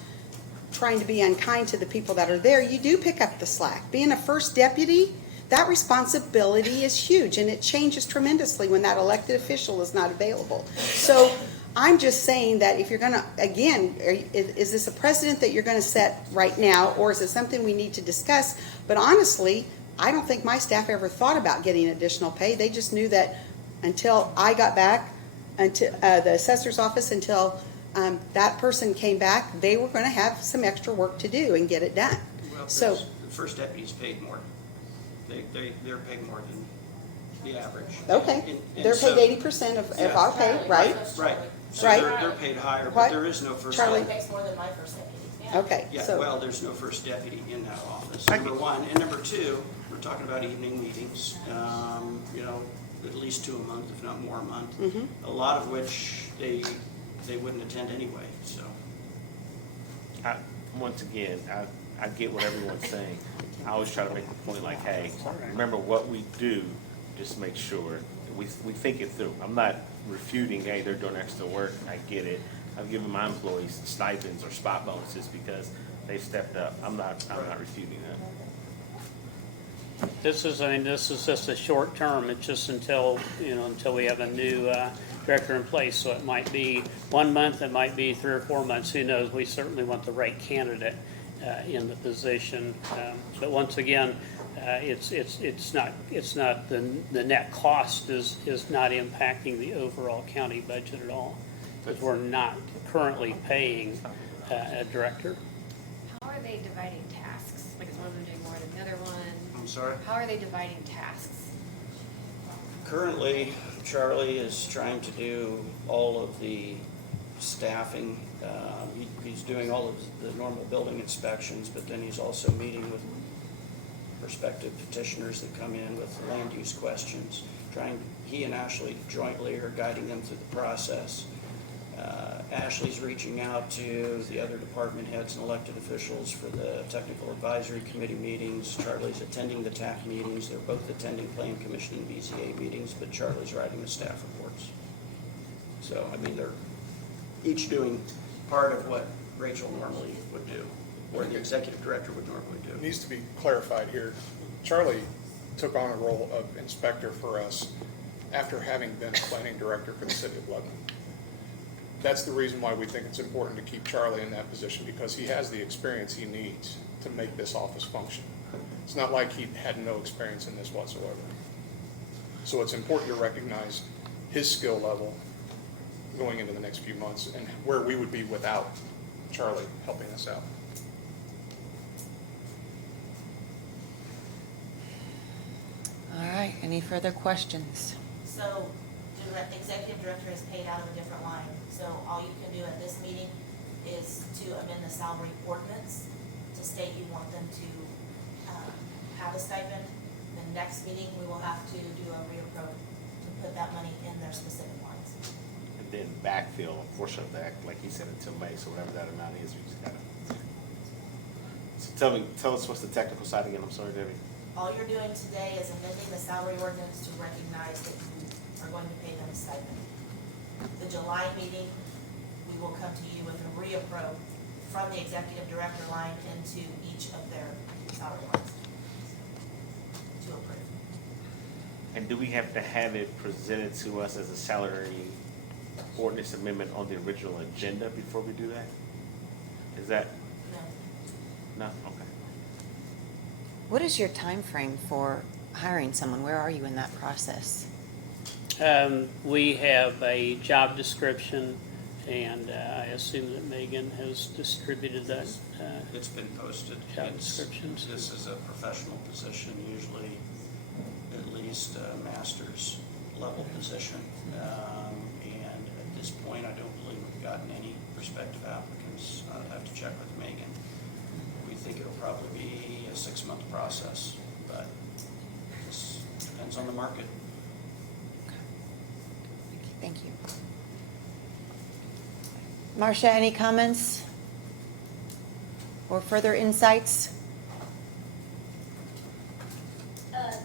trying to be unkind to the people that are there. You do pick up the slack. Being a first deputy, that responsibility is huge, and it changes tremendously when that elected official is not available. So I'm just saying that if you're going to, again, is this a precedent that you're going to set right now, or is it something we need to discuss? But honestly, I don't think my staff ever thought about getting additional pay. They just knew that until I got back, until the assessor's office, until that person came back, they were going to have some extra work to do and get it done. Well, So the first deputy's paid more. They're paid more than the average. okay, And they're so- paid 80% of our pay, right? Right. So Right. they're paid higher, but What? there is no first Charlie? deputy. Makes more than my first deputy. Okay, Yeah, so well, there's no first deputy in that office, number one. And number two, we're talking about evening meetings, at least 2 a month, if not more a month. A lot of which they wouldn't attend anyway, so. Once again, I get what everyone's saying. I always try to make the point like, hey, remember what we do, just make sure we think it through. I'm not refuting, hey, they're doing extra work, I get it. I've given my employees stipends or spot bonuses because they stepped up. I'm not refuting that. This is just a short term. It's just until we have a new director in place. So it might be 1 month, it might be 3 or 4 months, who knows? We certainly want the right candidate in the position. But once again, it's not the net cost is not impacting the overall county budget at all, because we're not currently paying a director. How are they dividing tasks? Like, is one of them doing more than the other one? I'm sorry? How are they dividing tasks? Currently, Charlie is trying to do all of the staffing. He's doing all of the normal building inspections, but then he's also meeting with prospective petitioners that come in with land use questions. He and Ashley jointly are guiding them through the process. Ashley's reaching out to the other department heads and elected officials for the technical advisory committee meetings. Charlie's attending the TAC meetings. They're both attending Plan Commission and BZA meetings, but Charlie's writing the staff reports. So, I mean, they're each doing part of what Rachel normally would do, or the executive director would normally do. It needs to be clarified here. Charlie took on a role of inspector for us after having been a planning director for the city of Lebanon. That's the reason why we think it's important to keep Charlie in that position, because he has the experience he needs to make this office function. It's not like he had no experience in this whatsoever. So it's important to recognize his skill level going into the next few months and where we would be without Charlie helping us out. All right, any further questions? So the executive director is paid out of a different line. So all you can do at this meeting is to amend the salary ordinance to state you want them to have a stipend. The next meeting, we will have to do a reapproach to put that money in their specific lines. And then backfill a portion of that, like he said, until May, so whatever that amount is, we just gotta. So tell us what's the technical side again, I'm sorry, Debbie. All you're doing today is amending the salary ordinance to recognize that you are going to pay them a stipend. The July meeting, we will come to you with a reapproach from the executive director line into each of their salary lines to approve. And do we have to have it presented to us as a salary ordinance amendment on the original agenda before we do that? Is that? No, okay. What is your time frame for hiring someone? Where are you in that process? We have a job description, and I assume that Megan has distributed that. It's been posted. Job descriptions. This is a professional position, usually at least a master's level position. And at this point, I don't believe we've gotten any prospective applicants. I'll have to check with Megan. We think it'll probably be a 6-month process, but this depends on the market. Thank you. Marcia, any comments or further insights?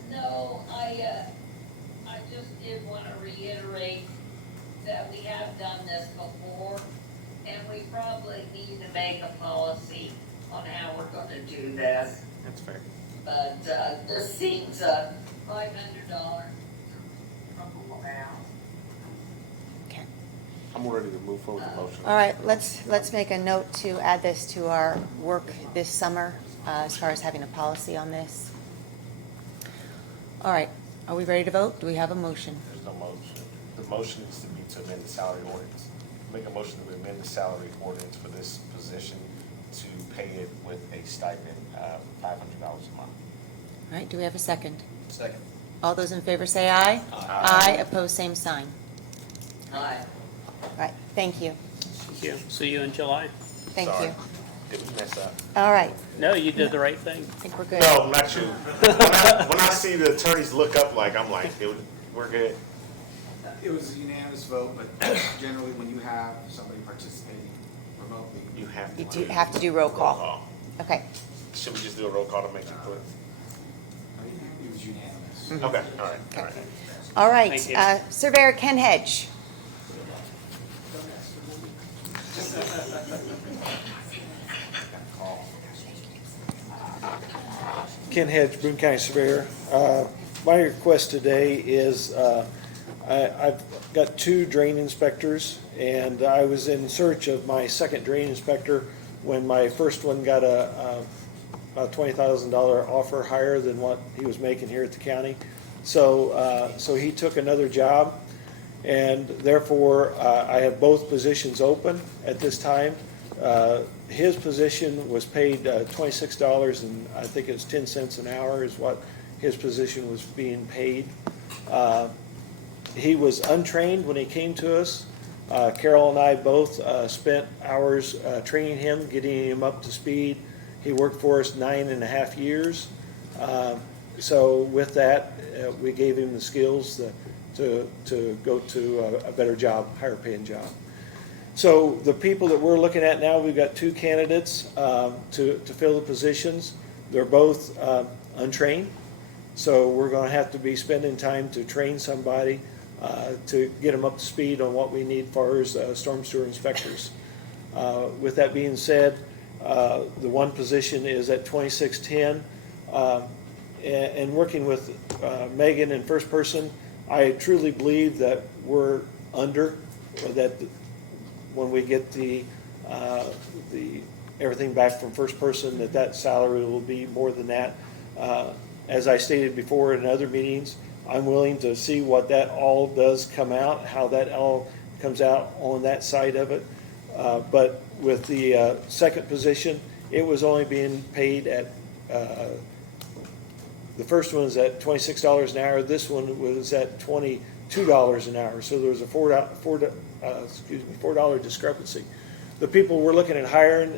No, I just did want to reiterate that we have done this before, and we probably need to make a policy on how we're going to do this. That's fair. But this seems $500 from now. Okay. I'm ready to move forward with the motion. All right, let's make a note to add this to our work this summer, as far as having a policy on this. All right, are we ready to vote? Do we have a motion? There's no motion. The motion is to be to amend the salary ordinance. Make a motion to amend the salary ordinance for this position to pay it with a stipend of $500 a month. All right, do we have a second? Second. All those in favor say aye. Aye, opposed, same sign. Aye. All right, thank you. Thank you. See you in July. Thank Sorry. you. Did we mess up? All right, No, you did the right thing. I think we're good. No, not you. When I see the attorneys look up I'm like, we're good. It was a unanimous vote, but generally when you have somebody participating remotely. You have You to. do have to do roll call. Okay. Should we just do a roll call to make it clear? It was unanimous. Okay, all right, all right. All right, Thank you. Surveyor Ken Hedge. Ken Hedge, Boone County Surveyor. My request today is, I've got 2 drain inspectors, and I was in search of my second drain inspector when my first one got about $20,000 offer higher than what he was making here at the county. So he took another job, and therefore I have both positions open at this time. His position was paid $26, and I think it's 10 cents an hour is what his position was being paid. He was untrained when he came to us. Carol and I both spent hours training him, getting him up to speed. He worked for us 9.5 years. So with that, we gave him the skills to go to a better job, higher paying job. So the people that we're looking at now, we've got 2 candidates to fill the positions. They're both untrained, so we're going to have to be spending time to train somebody to get them up to speed on what we need as far as storm sewer inspectors. With that being said, the one position is at $26.10, and working with Megan in first person, I truly believe that we're under, or that when we get the everything back from first person, that salary will be more than that. As I stated before in other meetings, I'm willing to see what that all does come out, how that all comes out on that side of it. But with the second position, it was only being paid at, the first one was at $26 an hour. This one was at $22 an hour. So there was a $4 discrepancy. The people we're looking at hiring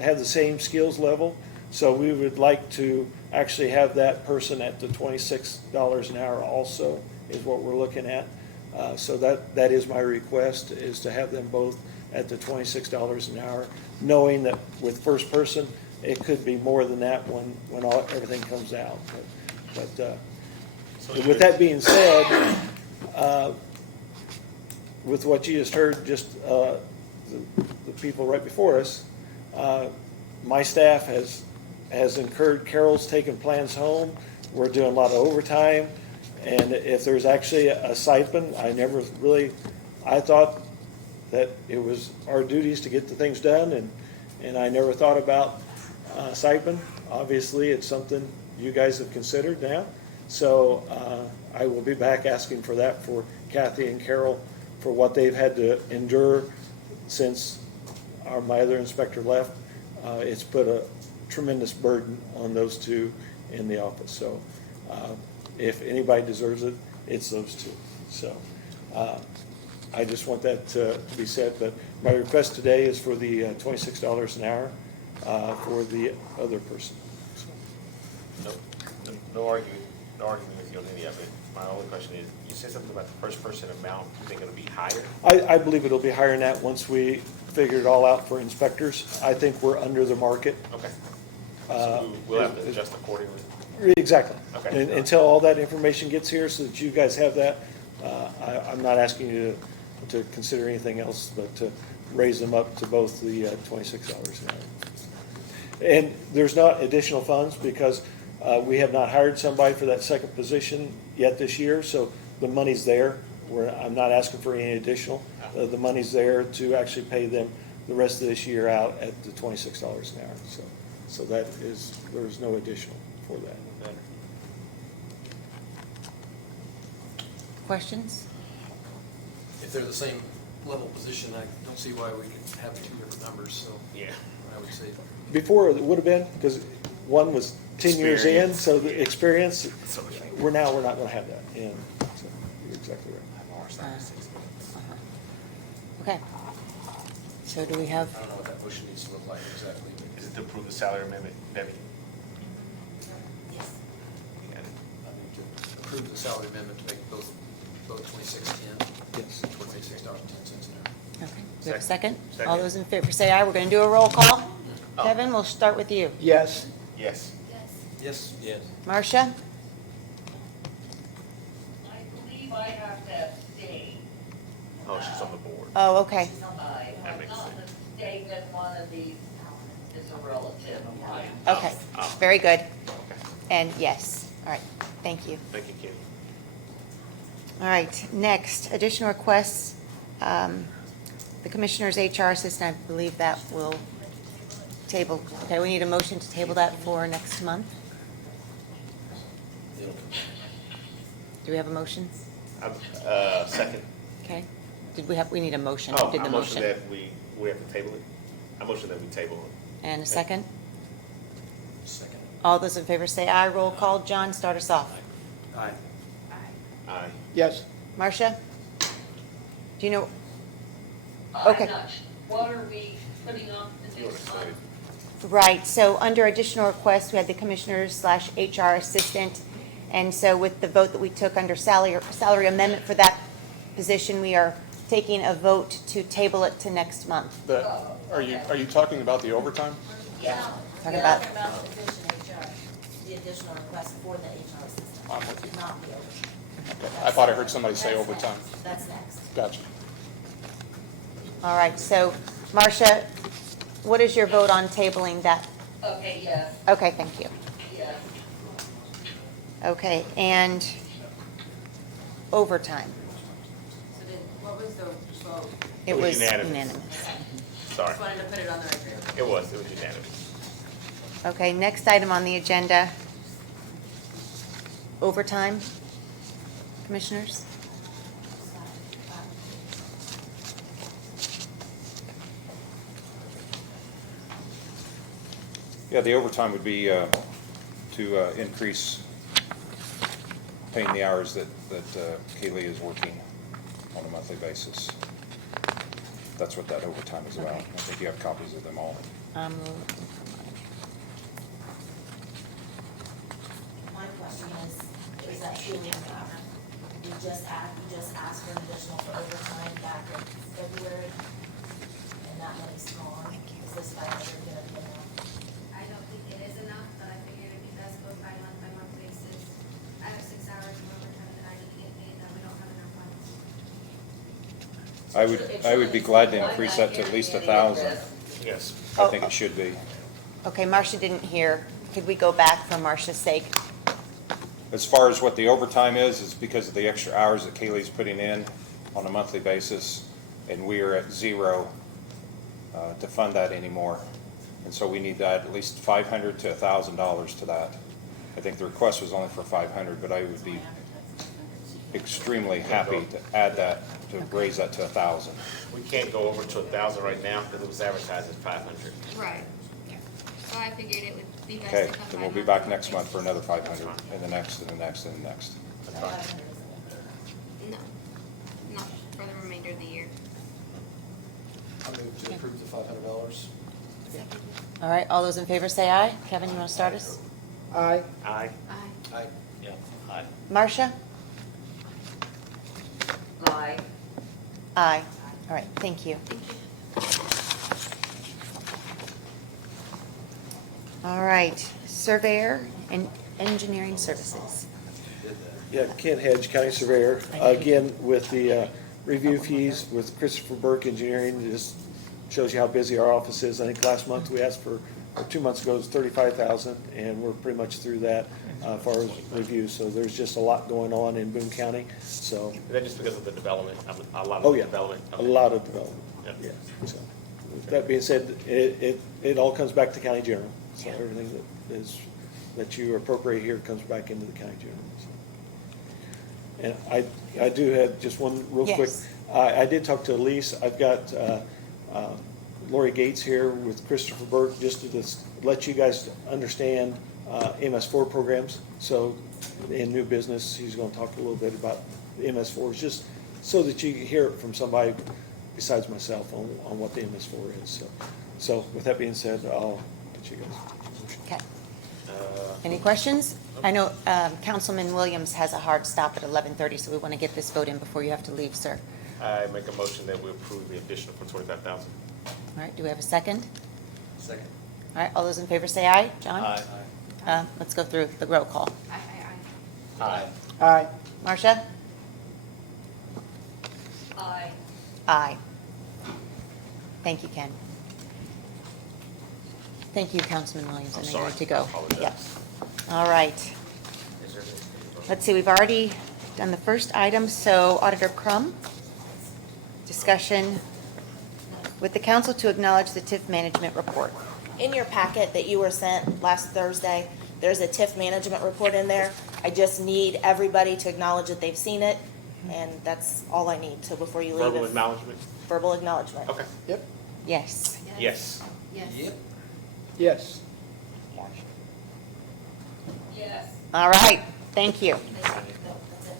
have the same skills level, so we would like to actually have that person at the $26 an hour also is what we're looking at. So that is my request, is to have them both at the $26 an hour, knowing that with first person, it could be more than that when everything comes out. But with that being said, with what you just heard, just the people right before us, my staff has incurred, Carol's taken plans home. We're doing a lot of overtime, and if there's actually a stipend, I thought that it was our duties to get the things done, and I never thought about stipend. Obviously, it's something you guys have considered now, so I will be back asking for that for Kathy and Carol for what they've had to endure since my other inspector left. It's put a tremendous burden on those 2 in the office. So if anybody deserves it, it's those 2. So I just want that to be said. But my request today is for the $26 an hour for the other person. So. No argument with you on any of it. My only question is, you said something about the first person amount. You think it'll be higher? I believe it'll be higher than that once we figure it all out for inspectors. I think we're under the market. Okay. So we'll have to adjust accordingly. Exactly. Okay. And until all that information gets here so that you guys have that, I'm not asking you to consider anything else but to raise them up to both the $26 an hour. And there's not additional funds because we have not hired somebody for that second position yet this year, so the money's there. I'm not asking for any additional. The money's there to actually pay them the rest of this year out at the $26 an hour. So there's no additional for that. Questions? If they're the same level position, I don't see why we could have 2 different numbers, so. Yeah. I would say. Before it would have been, because one was 10 years in, so the experience, we're not going to have that. And so you're exactly right. Okay. So do we have? I don't know what that motion needs to look like exactly. Is it to approve the salary amendment, Debbie? Yes. I need to approve the salary amendment to make both $26.10. Yes. $26.10 an hour. Okay. Do we have a second? Second. All those in favor say aye. We're going to do a roll call. Kevin, we'll start with you. Yes. Yes. Yes. Yes. Marcia? I believe I have to abstain. Oh, she's on the board. Oh, okay. That makes Not sense. mistake that one of these is a relative of mine. Okay. Very good. And yes, all right, thank you. Thank you, Kenny. All right, next, additional requests. The Commissioner's HR Assistant, I believe that will table, okay, we need a motion to table that for next month. Do we have a motion? Second. Okay. We need a motion. Oh, Did I the motion motion? that we have to table it. I motion that we table it. And a second? Second. All those in favor say aye. Roll call. John, start us off. Aye. Aye. Yes. Marcia? Do you know? I'm Okay. not, what are we putting on the next month? Right, so under additional requests, we had the Commissioner/HR Assistant. And so with the vote that we took under salary amendment for that position, we are taking a vote to table it to next month. Are you talking about the overtime? Yeah. Talking We're about- talking about the position HR, the additional request for the HR assistant. I'm with you. Not the overtime. Okay. I thought I heard somebody say overtime. That's next. Gotcha. All right, so Marcia, what is your vote on tabling that? Okay, yes, Okay, thank you. yes. Okay, and overtime. So then, what was the vote? It was was unanimous. unanimous. Sorry. Just wanted to put it on the record. It was unanimous. Okay, next item on the agenda. Overtime. Commissioners? Yeah, the overtime would be to increase paying the hours that Kaylee is working on a monthly basis. That's what that overtime is about. Okay. I think you have copies of them all. My question is that truly enough? You just asked for an additional for overtime back in February, and that money's gone. Is this $500 gonna be enough? I don't think it is enough, but I figured if you guys go by month basis, I have 6 hours of overtime that I need to get paid that we don't have enough funds. I would be glad to increase that to at least 1,000. Yes. I think it should be. Okay, Marcia didn't hear. Could we go back for Marcia's sake? As far as what the overtime is because of the extra hours that Kaylee's putting in on a monthly basis, and we are at zero to fund that anymore. And so we need to add at least $500 to $1,000 to that. I think the request was only for $500, but I would be extremely happy to add that, to raise that to 1,000. We can't go over to 1,000 right now because it was advertised at 500. Right. So I figured it would be best Okay, to come then by we'll be month back next month for another 500, and the next, and the next, and the next. That's fine. No, not for the remainder of the year. I move to approve the $500. All right, all those in favor say aye. Kevin, you want to start us? Aye. Aye. Aye. Yeah. Aye. Marcia? Aye. Aye. All right, thank you. All right, surveyor and engineering services. Yeah, Ken Hedge, County Surveyor. Again, with the review fees with Christopher Burke Engineering, it just shows you how busy our office is. I think last month we asked for, or 2 months ago, it was $35,000, and we're pretty much through that as far as review. So there's just a lot going on in Boone County, so. Is that just because of the development, a lot Oh, of yeah, development? a lot of development, Yeah. yeah. So, with that being said, it all comes back to county general. So everything that you appropriate here comes back into the county general. So. And I do have just one real quick. Yes. I did talk to Elise. I've got Lori Gates here with Christopher Burke, just to let you guys understand MS4 programs. So in new business, he's going to talk a little bit about MS4s, just so that you can hear it from somebody besides myself on what the MS4 is. So with that being said, I'll get you guys. Okay. Any questions? I know Councilman Williams has a hard stop at 11:30, so we want to get this vote in before you have to leave, sir. I make a motion that we approve the additional for 25,000. All right, do we have a second? Second. All right, all those in favor say aye. John? Aye. Let's go through the roll call. Aye. Aye. Marcia? Aye. Aye. Thank you, Ken. Thank you, Councilman Williams. I I'm know you sorry. have to go. I apologize. Yeah. All right. Let's see, we've already done the first item, so Auditor Crum, discussion with the council to acknowledge the TIF management report. In your packet that you were sent last Thursday, there's a TIF management report in there. I just need everybody to acknowledge that they've seen it, and that's all I need, so before you leave. Verbal acknowledgement? Verbal acknowledgement. Okay. Yep. Yes. Yes. Yes. Yep. Yes. Yes. All right, thank you. No, that's it.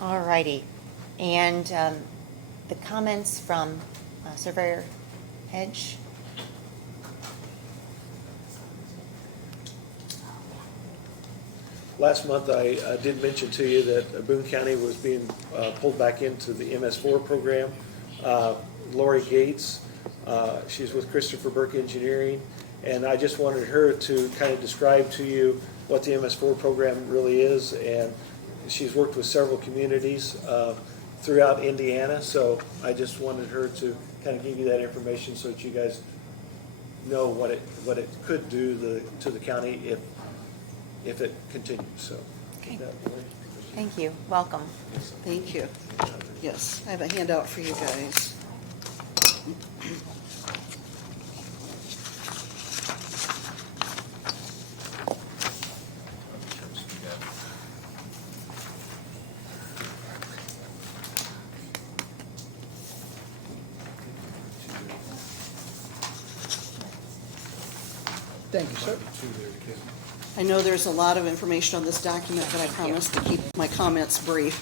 All righty. And the comments from Surveyor Hedge? Last month, I did mention to you that Boone County was being pulled back into the MS4 program. Lori Gates, she's with Christopher Burke Engineering, and I just wanted her to kind of describe to you what the MS4 program really is, and she's worked with several communities throughout Indiana, so I just wanted her to kind of give you that information so that you guys know what it could do to the county if it continues, so. Okay. Thank you. Welcome. Thank you. Yes, I have a handout for you guys. Thank you, sir. I know there's a lot of information on this document, but I promise to keep my comments brief.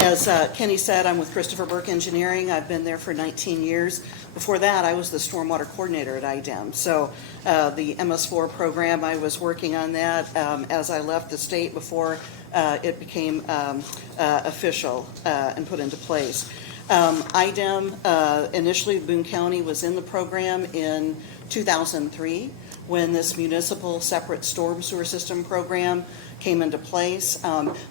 As Kenny said, I'm with Christopher Burke Engineering. I've been there for 19 years. Before that, I was the stormwater coordinator at IDEM. So the MS4 program, I was working on that as I left the state before it became official and put into place. IDEM, initially Boone County was in the program in 2003 when this municipal separate storm sewer system program came into place.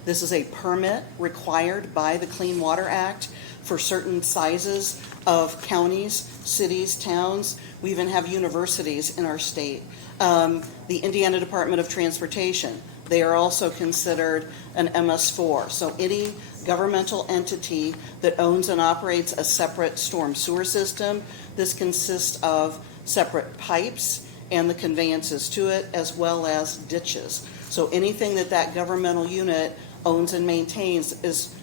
This is a permit required by the Clean Water Act for certain sizes of counties, cities, towns. We even have universities in our state. The Indiana Department of Transportation, they are also considered an MS4. So any governmental entity that owns and operates a separate storm sewer system, this consists of separate pipes and the conveyances to it, as well as ditches. So anything that governmental unit owns and maintains is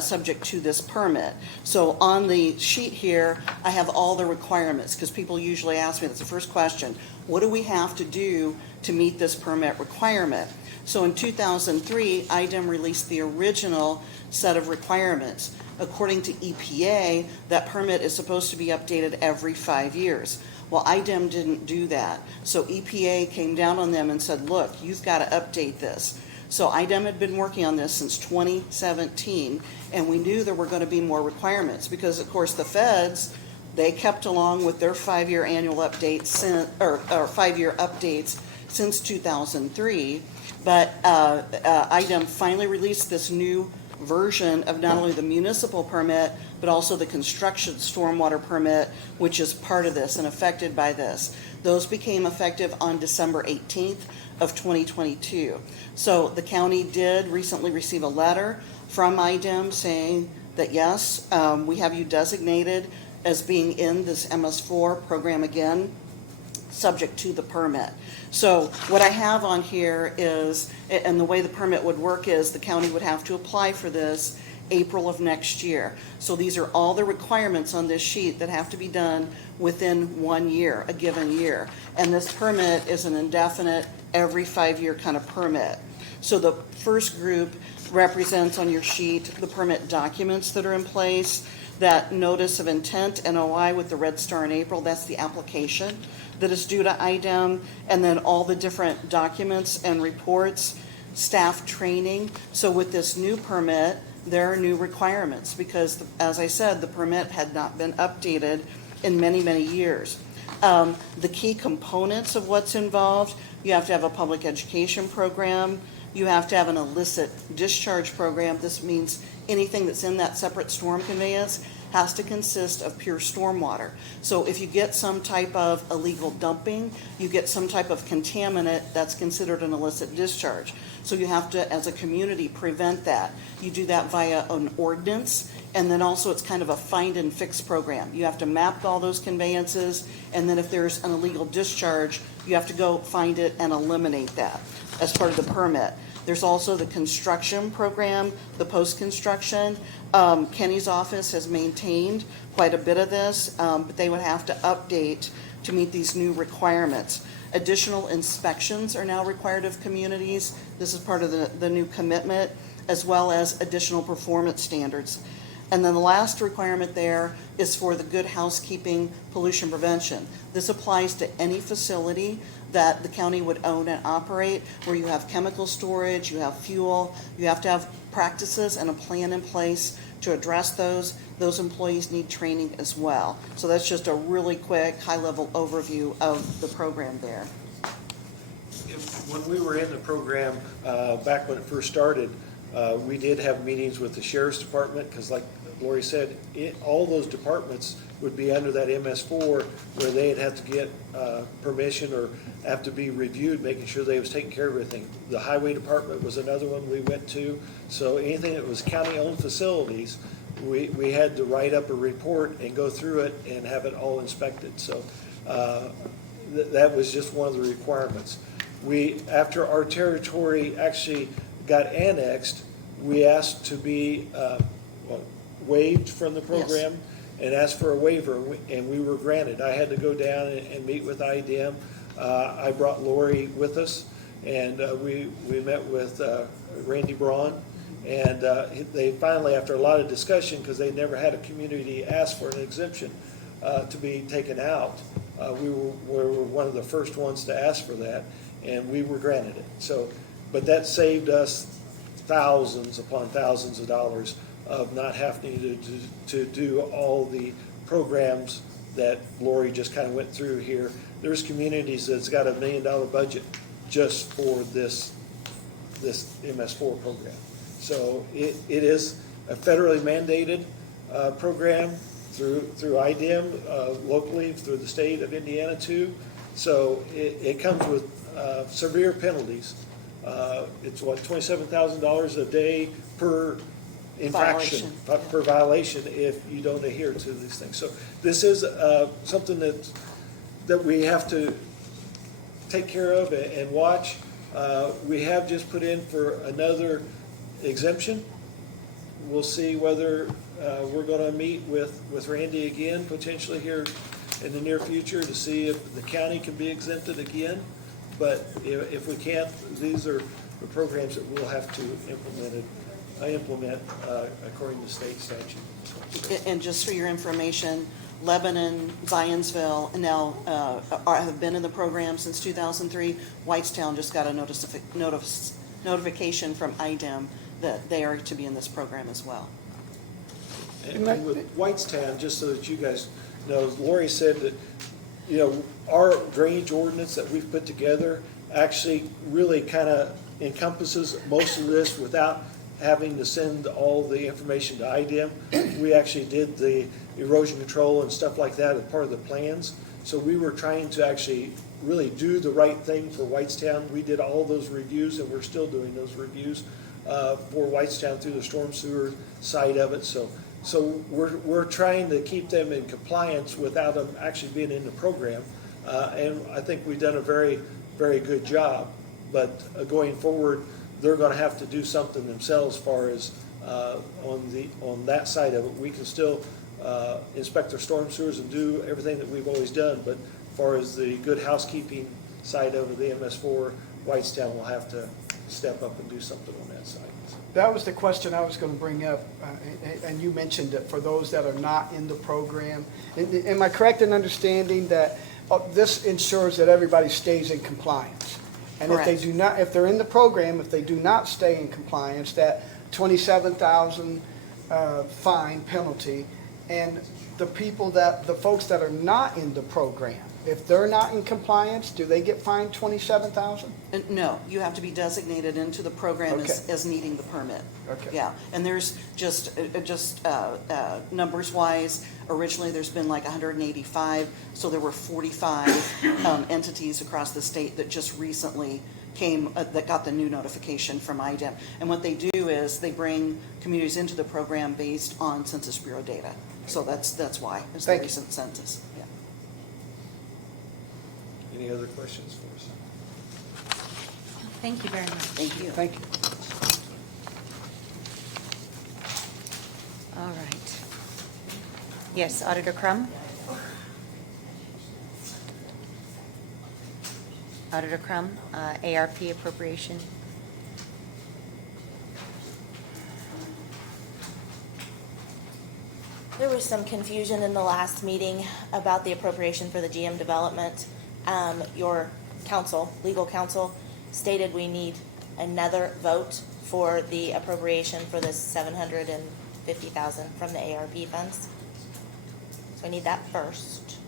subject to this permit. So on the sheet here, I have all the requirements, because people usually ask me, that's the first question, what do we have to do to meet this permit requirement? So in 2003, IDEM released the original set of requirements. According to EPA, that permit is supposed to be updated every 5 years. Well, IDEM didn't do that. So EPA came down on them and said, look, you've got to update this. So IDEM had been working on this since 2017, and we knew there were going to be more requirements because, of course, the feds, they kept along with their 5-year annual updates, or 5-year updates since 2003. But IDEM finally released this new version of not only the municipal permit, but also the construction stormwater permit, which is part of this and affected by this. Those became effective on December 18th of 2022. So the county did recently receive a letter from IDEM saying that yes, we have you designated as being in this MS4 program again, subject to the permit. So what I have on here is, and the way the permit would work is the county would have to apply for this April of next year. So these are all the requirements on this sheet that have to be done within 1 year, a given year. And this permit is an indefinite, every 5-year kind of permit. So the first group represents on your sheet the permit documents that are in place. That notice of intent, NOI with the red star in April, that's the application that is due to IDEM, and then all the different documents and reports, staff training. So with this new permit, there are new requirements because, as I said, the permit had not been updated in many, many years. The key components of what's involved, you have to have a public education program, you have to have an illicit discharge program. This means anything that's in that separate storm conveyance has to consist of pure stormwater. So if you get some type of illegal dumping, you get some type of contaminant, that's considered an illicit discharge. So you have to, as a community, prevent that. You do that via an ordinance, and then also it's kind of a find and fix program. You have to map all those conveyances, and then if there's an illegal discharge, you have to go find it and eliminate that as part of the permit. There's also the construction program, the post-construction. Kenny's office has maintained quite a bit of this, but they would have to update to meet these new requirements. Additional inspections are now required of communities. This is part of the new commitment, as well as additional performance standards. And then the last requirement there is for the good housekeeping pollution prevention. This applies to any facility that the county would own and operate, where you have chemical storage, you have fuel, you have to have practices and a plan in place to address those. Those employees need training as well. So that's just a really quick, high-level overview of the program there. When we were in the program, back when it first started, we did have meetings with the sheriff's department, because like Lori said, all those departments would be under that MS4, where they'd have to get permission or have to be reviewed, making sure they was taking care of everything. The highway department was another one we went to. So anything that was county-owned facilities, we had to write up a report and go through it and have it all inspected. So that was just one of the requirements. After our territory actually got annexed, we asked to be waived from the program. Yes. And asked for a waiver, and we were granted. I had to go down and meet with IDM. I brought Lori with us, and we met with Randy Braun, and they finally, after a lot of discussion, because they never had a community ask for an exemption to be taken out, we were one of the first ones to ask for that, and we were granted it. So, but that saved us thousands upon thousands of dollars of not having to do all the programs that Lori just kind of went through here. There's communities that's got $1 million budget just for this MS4 program. So it is a federally mandated program through IDM locally, through the state of Indiana too. So it comes with severe penalties. It's what, $27,000 a day per infraction, per violation, if you don't adhere to these things. So this is something that we have to take care of and watch. We have just put in for another exemption. We'll see whether we're going to meet with Randy again, potentially here in the near future, to see if the county can be exempted again. But if we can't, these are the programs that we'll have to implement according to state statute. And just for your information, Lebanon, Zionsville, and now have been in the program since 2003. Whitestown just got a notification from IDEM that they are to be in this program as well. And with Whitestown, just so that you guys know, Lori said that, our drainage ordinance that we've put together actually really kind of encompasses most of this without having to send all the information to IDEM. We actually did the erosion control and stuff like that as part of the plans. So we were trying to actually really do the right thing for Whitestown. We did all those reviews, and we're still doing those reviews for Whitestown through the storm sewer side of it. So we're trying to keep them in compliance without them actually being in the program. And I think we've done a very, very good job. But going forward, they're going to have to do something themselves as far as on that side of it. We can still inspect their storm sewers and do everything that we've always done, but as far as the good housekeeping side of it, the MS4, Whitestown will have to step up and do something on that side. That was the question I was going to bring up, and you mentioned it for those that are not in the program. Am I correct in understanding that this ensures that everybody stays in compliance? And if they do not, if they're in the program, if they do not stay in compliance, that $27,000 fine penalty And the folks that are not in the program, if they're not in compliance, do they get fined $27,000? No, you have to be designated into the program Okay. as needing the permit. Okay. Yeah, and there's just numbers wise, originally there's been like 185, so there were 45 entities across the state that just recently came, that got the new notification from IDEM. And what they do is they bring communities into the program based on Census Bureau data. So that's why, it's the Thank you. recent census, yeah. Any other questions for us? Thank you very much. Thank you. Thank you. All right. Yes, Auditor Crum? Auditor Crum, ARP appropriation. There was some confusion in the last meeting about the appropriation for the GM development. Your counsel, legal counsel, stated we need another vote for the appropriation for the $750,000 from the ARP funds. So I need that first.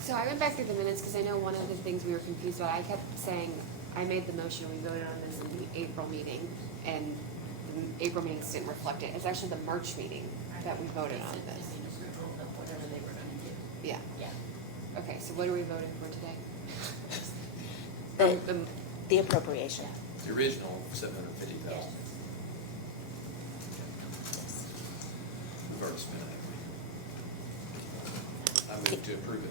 So I went back through the minutes because I know one of the things we were confused about, I kept saying, I made the motion, we voted on this in the April meeting, and the April meetings didn't reflect it. It's actually the March meeting that we voted on this. Whatever they were gonna do. Yeah. Yeah. Okay, so what are we voting for today? The appropriation. The original $750,000. We've already spent it. I move to approve it.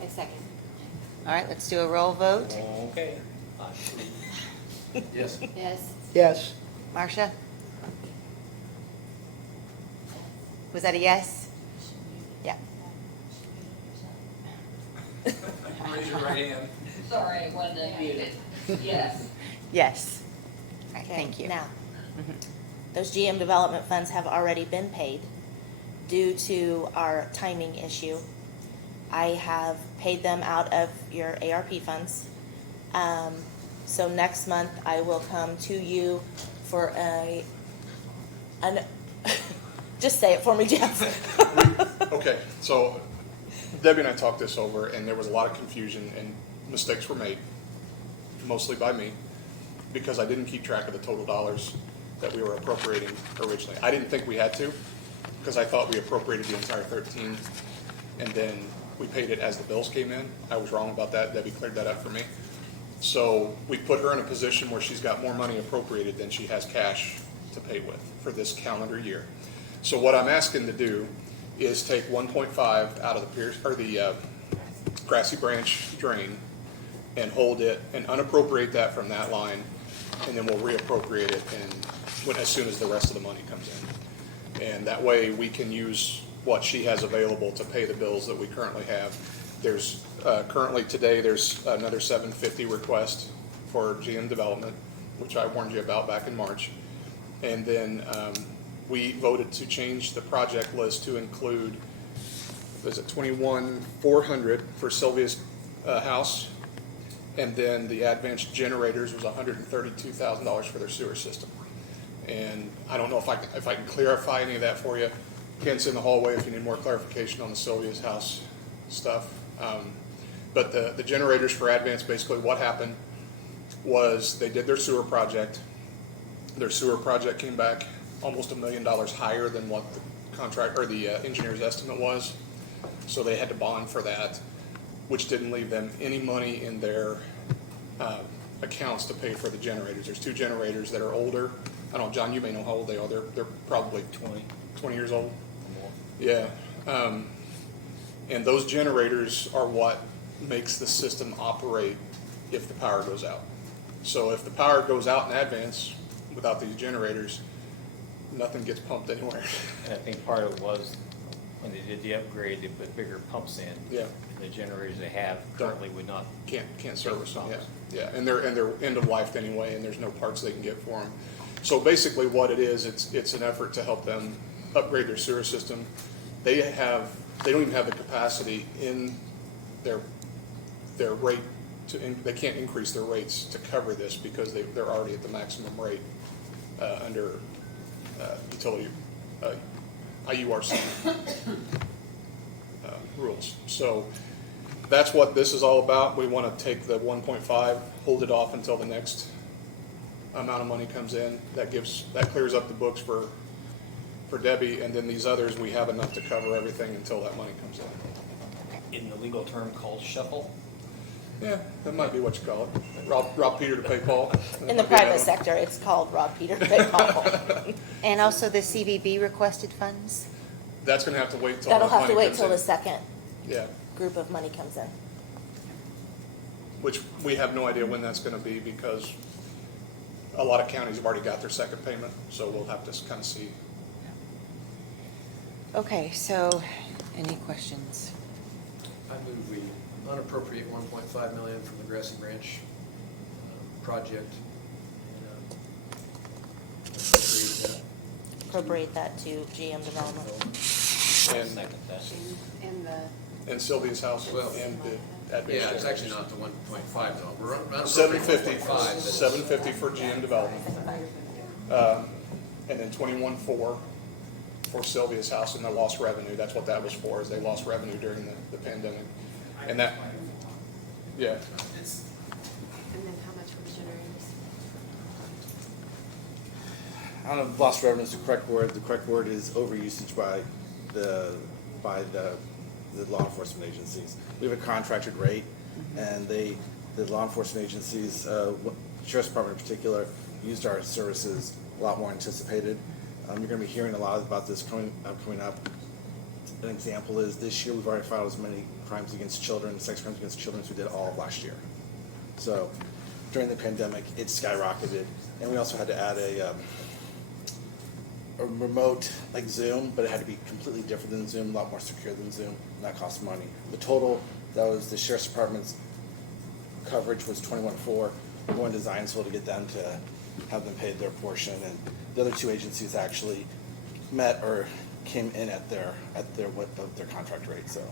I second. All right, let's do a roll vote. Okay. Yes. Yes. Yes. Marcia? Was that a yes? Yeah. Raise your right hand. Sorry, it wasn't unmuted. Yes. Yes. All right, Okay, thank you. Now, those GM development funds have already been paid due to our timing issue. I have paid them out of your ARP funds. So next month, I will come to you for just say it for me, Jeff. Okay, so Debbie and I talked this over, and there was a lot of confusion, and mistakes were made, mostly by me, because I didn't keep track of the total dollars that we were appropriating originally. I didn't think we had to, because I thought we appropriated the entire 13, and then we paid it as the bills came in. I was wrong about that. Debbie cleared that up for me. So we put her in a position where she's got more money appropriated than she has cash to pay with for this calendar year. So what I'm asking to do is take 1.5 out of the Grassy Branch drain and hold it and unappropriate that from that line, and then we'll reappropriate it as soon as the rest of the money comes in. And that way we can use what she has available to pay the bills that we currently have. There's currently today, there's another $750 request for GM development, which I warned you about back in March. And then we voted to change the project list to include, was it 21,400 for Sylvia's house, and then the advanced generators was $132,000 for their sewer system. And I don't know if I can clarify any of that for you. Kent's in the hallway if you need more clarification on the Sylvia's house stuff. But the generators for advanced, basically what happened was they did their sewer project. Their sewer project came back almost $1 million higher than what the contract or the engineer's estimate was. So they had to bond for that, which didn't leave them any money in their accounts to pay for the generators. There's two generators that are older. I don't know, John, you may know how old they are. They're probably 20 years old. Yeah. And those generators are what makes the system operate if the power goes out. So if the power goes out in advance without these generators, nothing gets pumped anywhere. And I think part of it was when they did the upgrade, they put bigger pumps in. Yeah. The generators they have currently would not. Can't service them, yeah. And they're end of life anyway, and there's no parts they can get for them. So basically what it is, it's an effort to help them upgrade their sewer system. They don't even have the capacity in their rate they can't increase their rates to cover this because they're already at the maximum rate under utility. IURC rules. So that's what this is all about. We want to take the 1.5, hold it off until the next amount of money comes in. That clears up the books for Debbie, and then these others, we have enough to cover everything until that money comes in. In the legal term called shuffle? Yeah, that might be what you call it. Rob Peter to pay Paul. In the private sector, it's called Rob Peter to pay Paul. And also the CVB requested funds? That's going to have to wait till That'll that have to money wait comes till in. the second Yeah, group of money comes in. which we have no idea when that's going to be because a lot of counties have already got their second payment, so we'll have to kind of see. Okay, so any questions? I move we unappropriate 1.5 million from the Grassy Branch project. And Appropriate that to GM Development. And Sylvia's house Well, and the admin. yeah, it's actually not the 1.5 though. We're $750, $750 but $750 for GM Development. And then 21.4 for Sylvia's house and the lost revenue. That's what that was for, is they lost revenue during the pandemic. And that, yeah. And then how much for the generators? I don't know if lost revenue is the correct word. The correct word is overusage by the law enforcement agencies. We have a contracted rate, and the law enforcement agencies, Sheriff's Department in particular, used our services a lot more anticipated. You're going to be hearing a lot about this coming up. An example is this year we've already filed as many crimes against children, sex crimes against children, as we did all of last year. So during the pandemic, it skyrocketed, and we also had to add a remote like Zoom, but it had to be completely different than Zoom, a lot more secure than Zoom, and that cost money. The total, that was the Sheriff's Department's coverage was 21.4. We're going to Zionsville to get them to have them paid their portion, and the other two agencies actually met or came in at their contract rate. So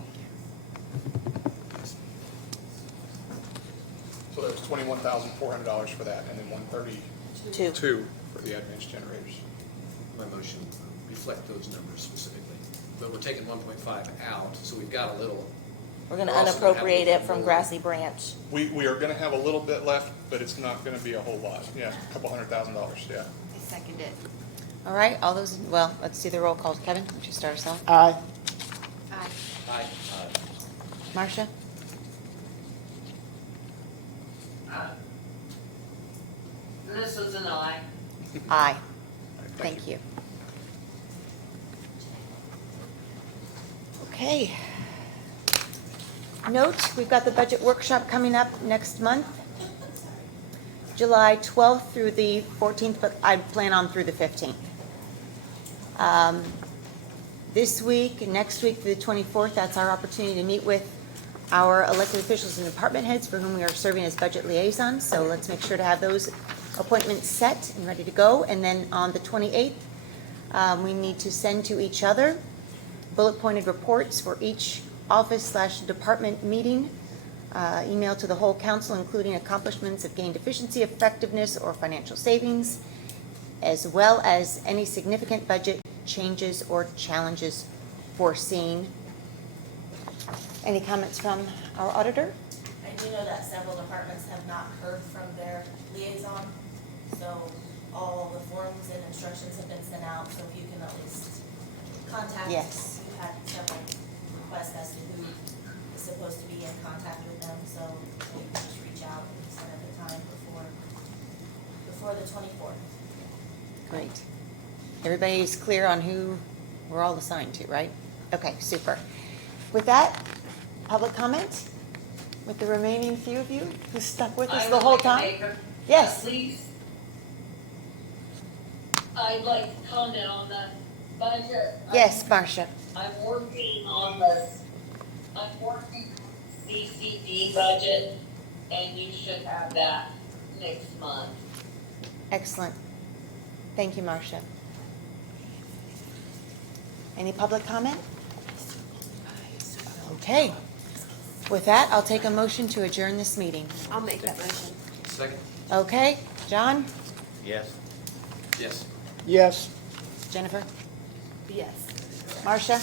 So that was $21,400 for that, and then $132 for the advanced generators. my motion reflect those numbers specifically. But we're taking 1.5 out, so we've got a little. We're gonna We're also gonna have a unappropriate little it bit from more. Grassy Branch. We are going to have a little bit left, but it's not going to be a whole lot. Yeah, a couple $100,000, yeah. I second it. All right, all those, well, let's do the roll call. Kevin, would you start us off? Aye. Aye. Aye. Marcia? This is an aye. Aye. Thank you. Okay. Note, we've got the budget workshop coming up next month, July 12th through the 14th, but I plan on through the 15th. This week, next week through the 24th, that's our opportunity to meet with our elected officials and department heads for whom we are serving as budget liaisons. So let's make sure to have those appointments set and ready to go. And then on the 28th, we need to send to each other bullet-pointed reports for each office/department meeting, email to the whole council, including accomplishments of gained efficiency, effectiveness, or financial savings, as well as any significant budget changes or challenges foreseen. Any comments from our auditor? I do know that several departments have not heard from their liaison, so all the forms and instructions have been sent out, so if you can at least contact. Yes. We've had several requests as to who is supposed to be in contact with them, so we can just reach out and set up a time before the 24th. Great. Everybody's clear on who we're all assigned to, right? Okay, super. With that, public comment with the remaining few of you who stuck with us the whole time? Yes. Please. I'd like to comment on the budget. Yes, Marcia. I'm working on CCD budget, and you should have that next month. Excellent. Thank you, Marcia. Any public comment? Okay. With that, I'll take a motion to adjourn this meeting. I'll make that motion. Second? Okay, John? Yes. Yes. Yes. Jennifer? Yes. Marcia?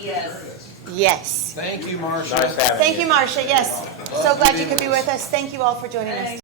Yes. Yes. Thank you, Marcia. Nice having you. Thank you, Marcia, yes. So glad you could be with us. Thank you all for joining us.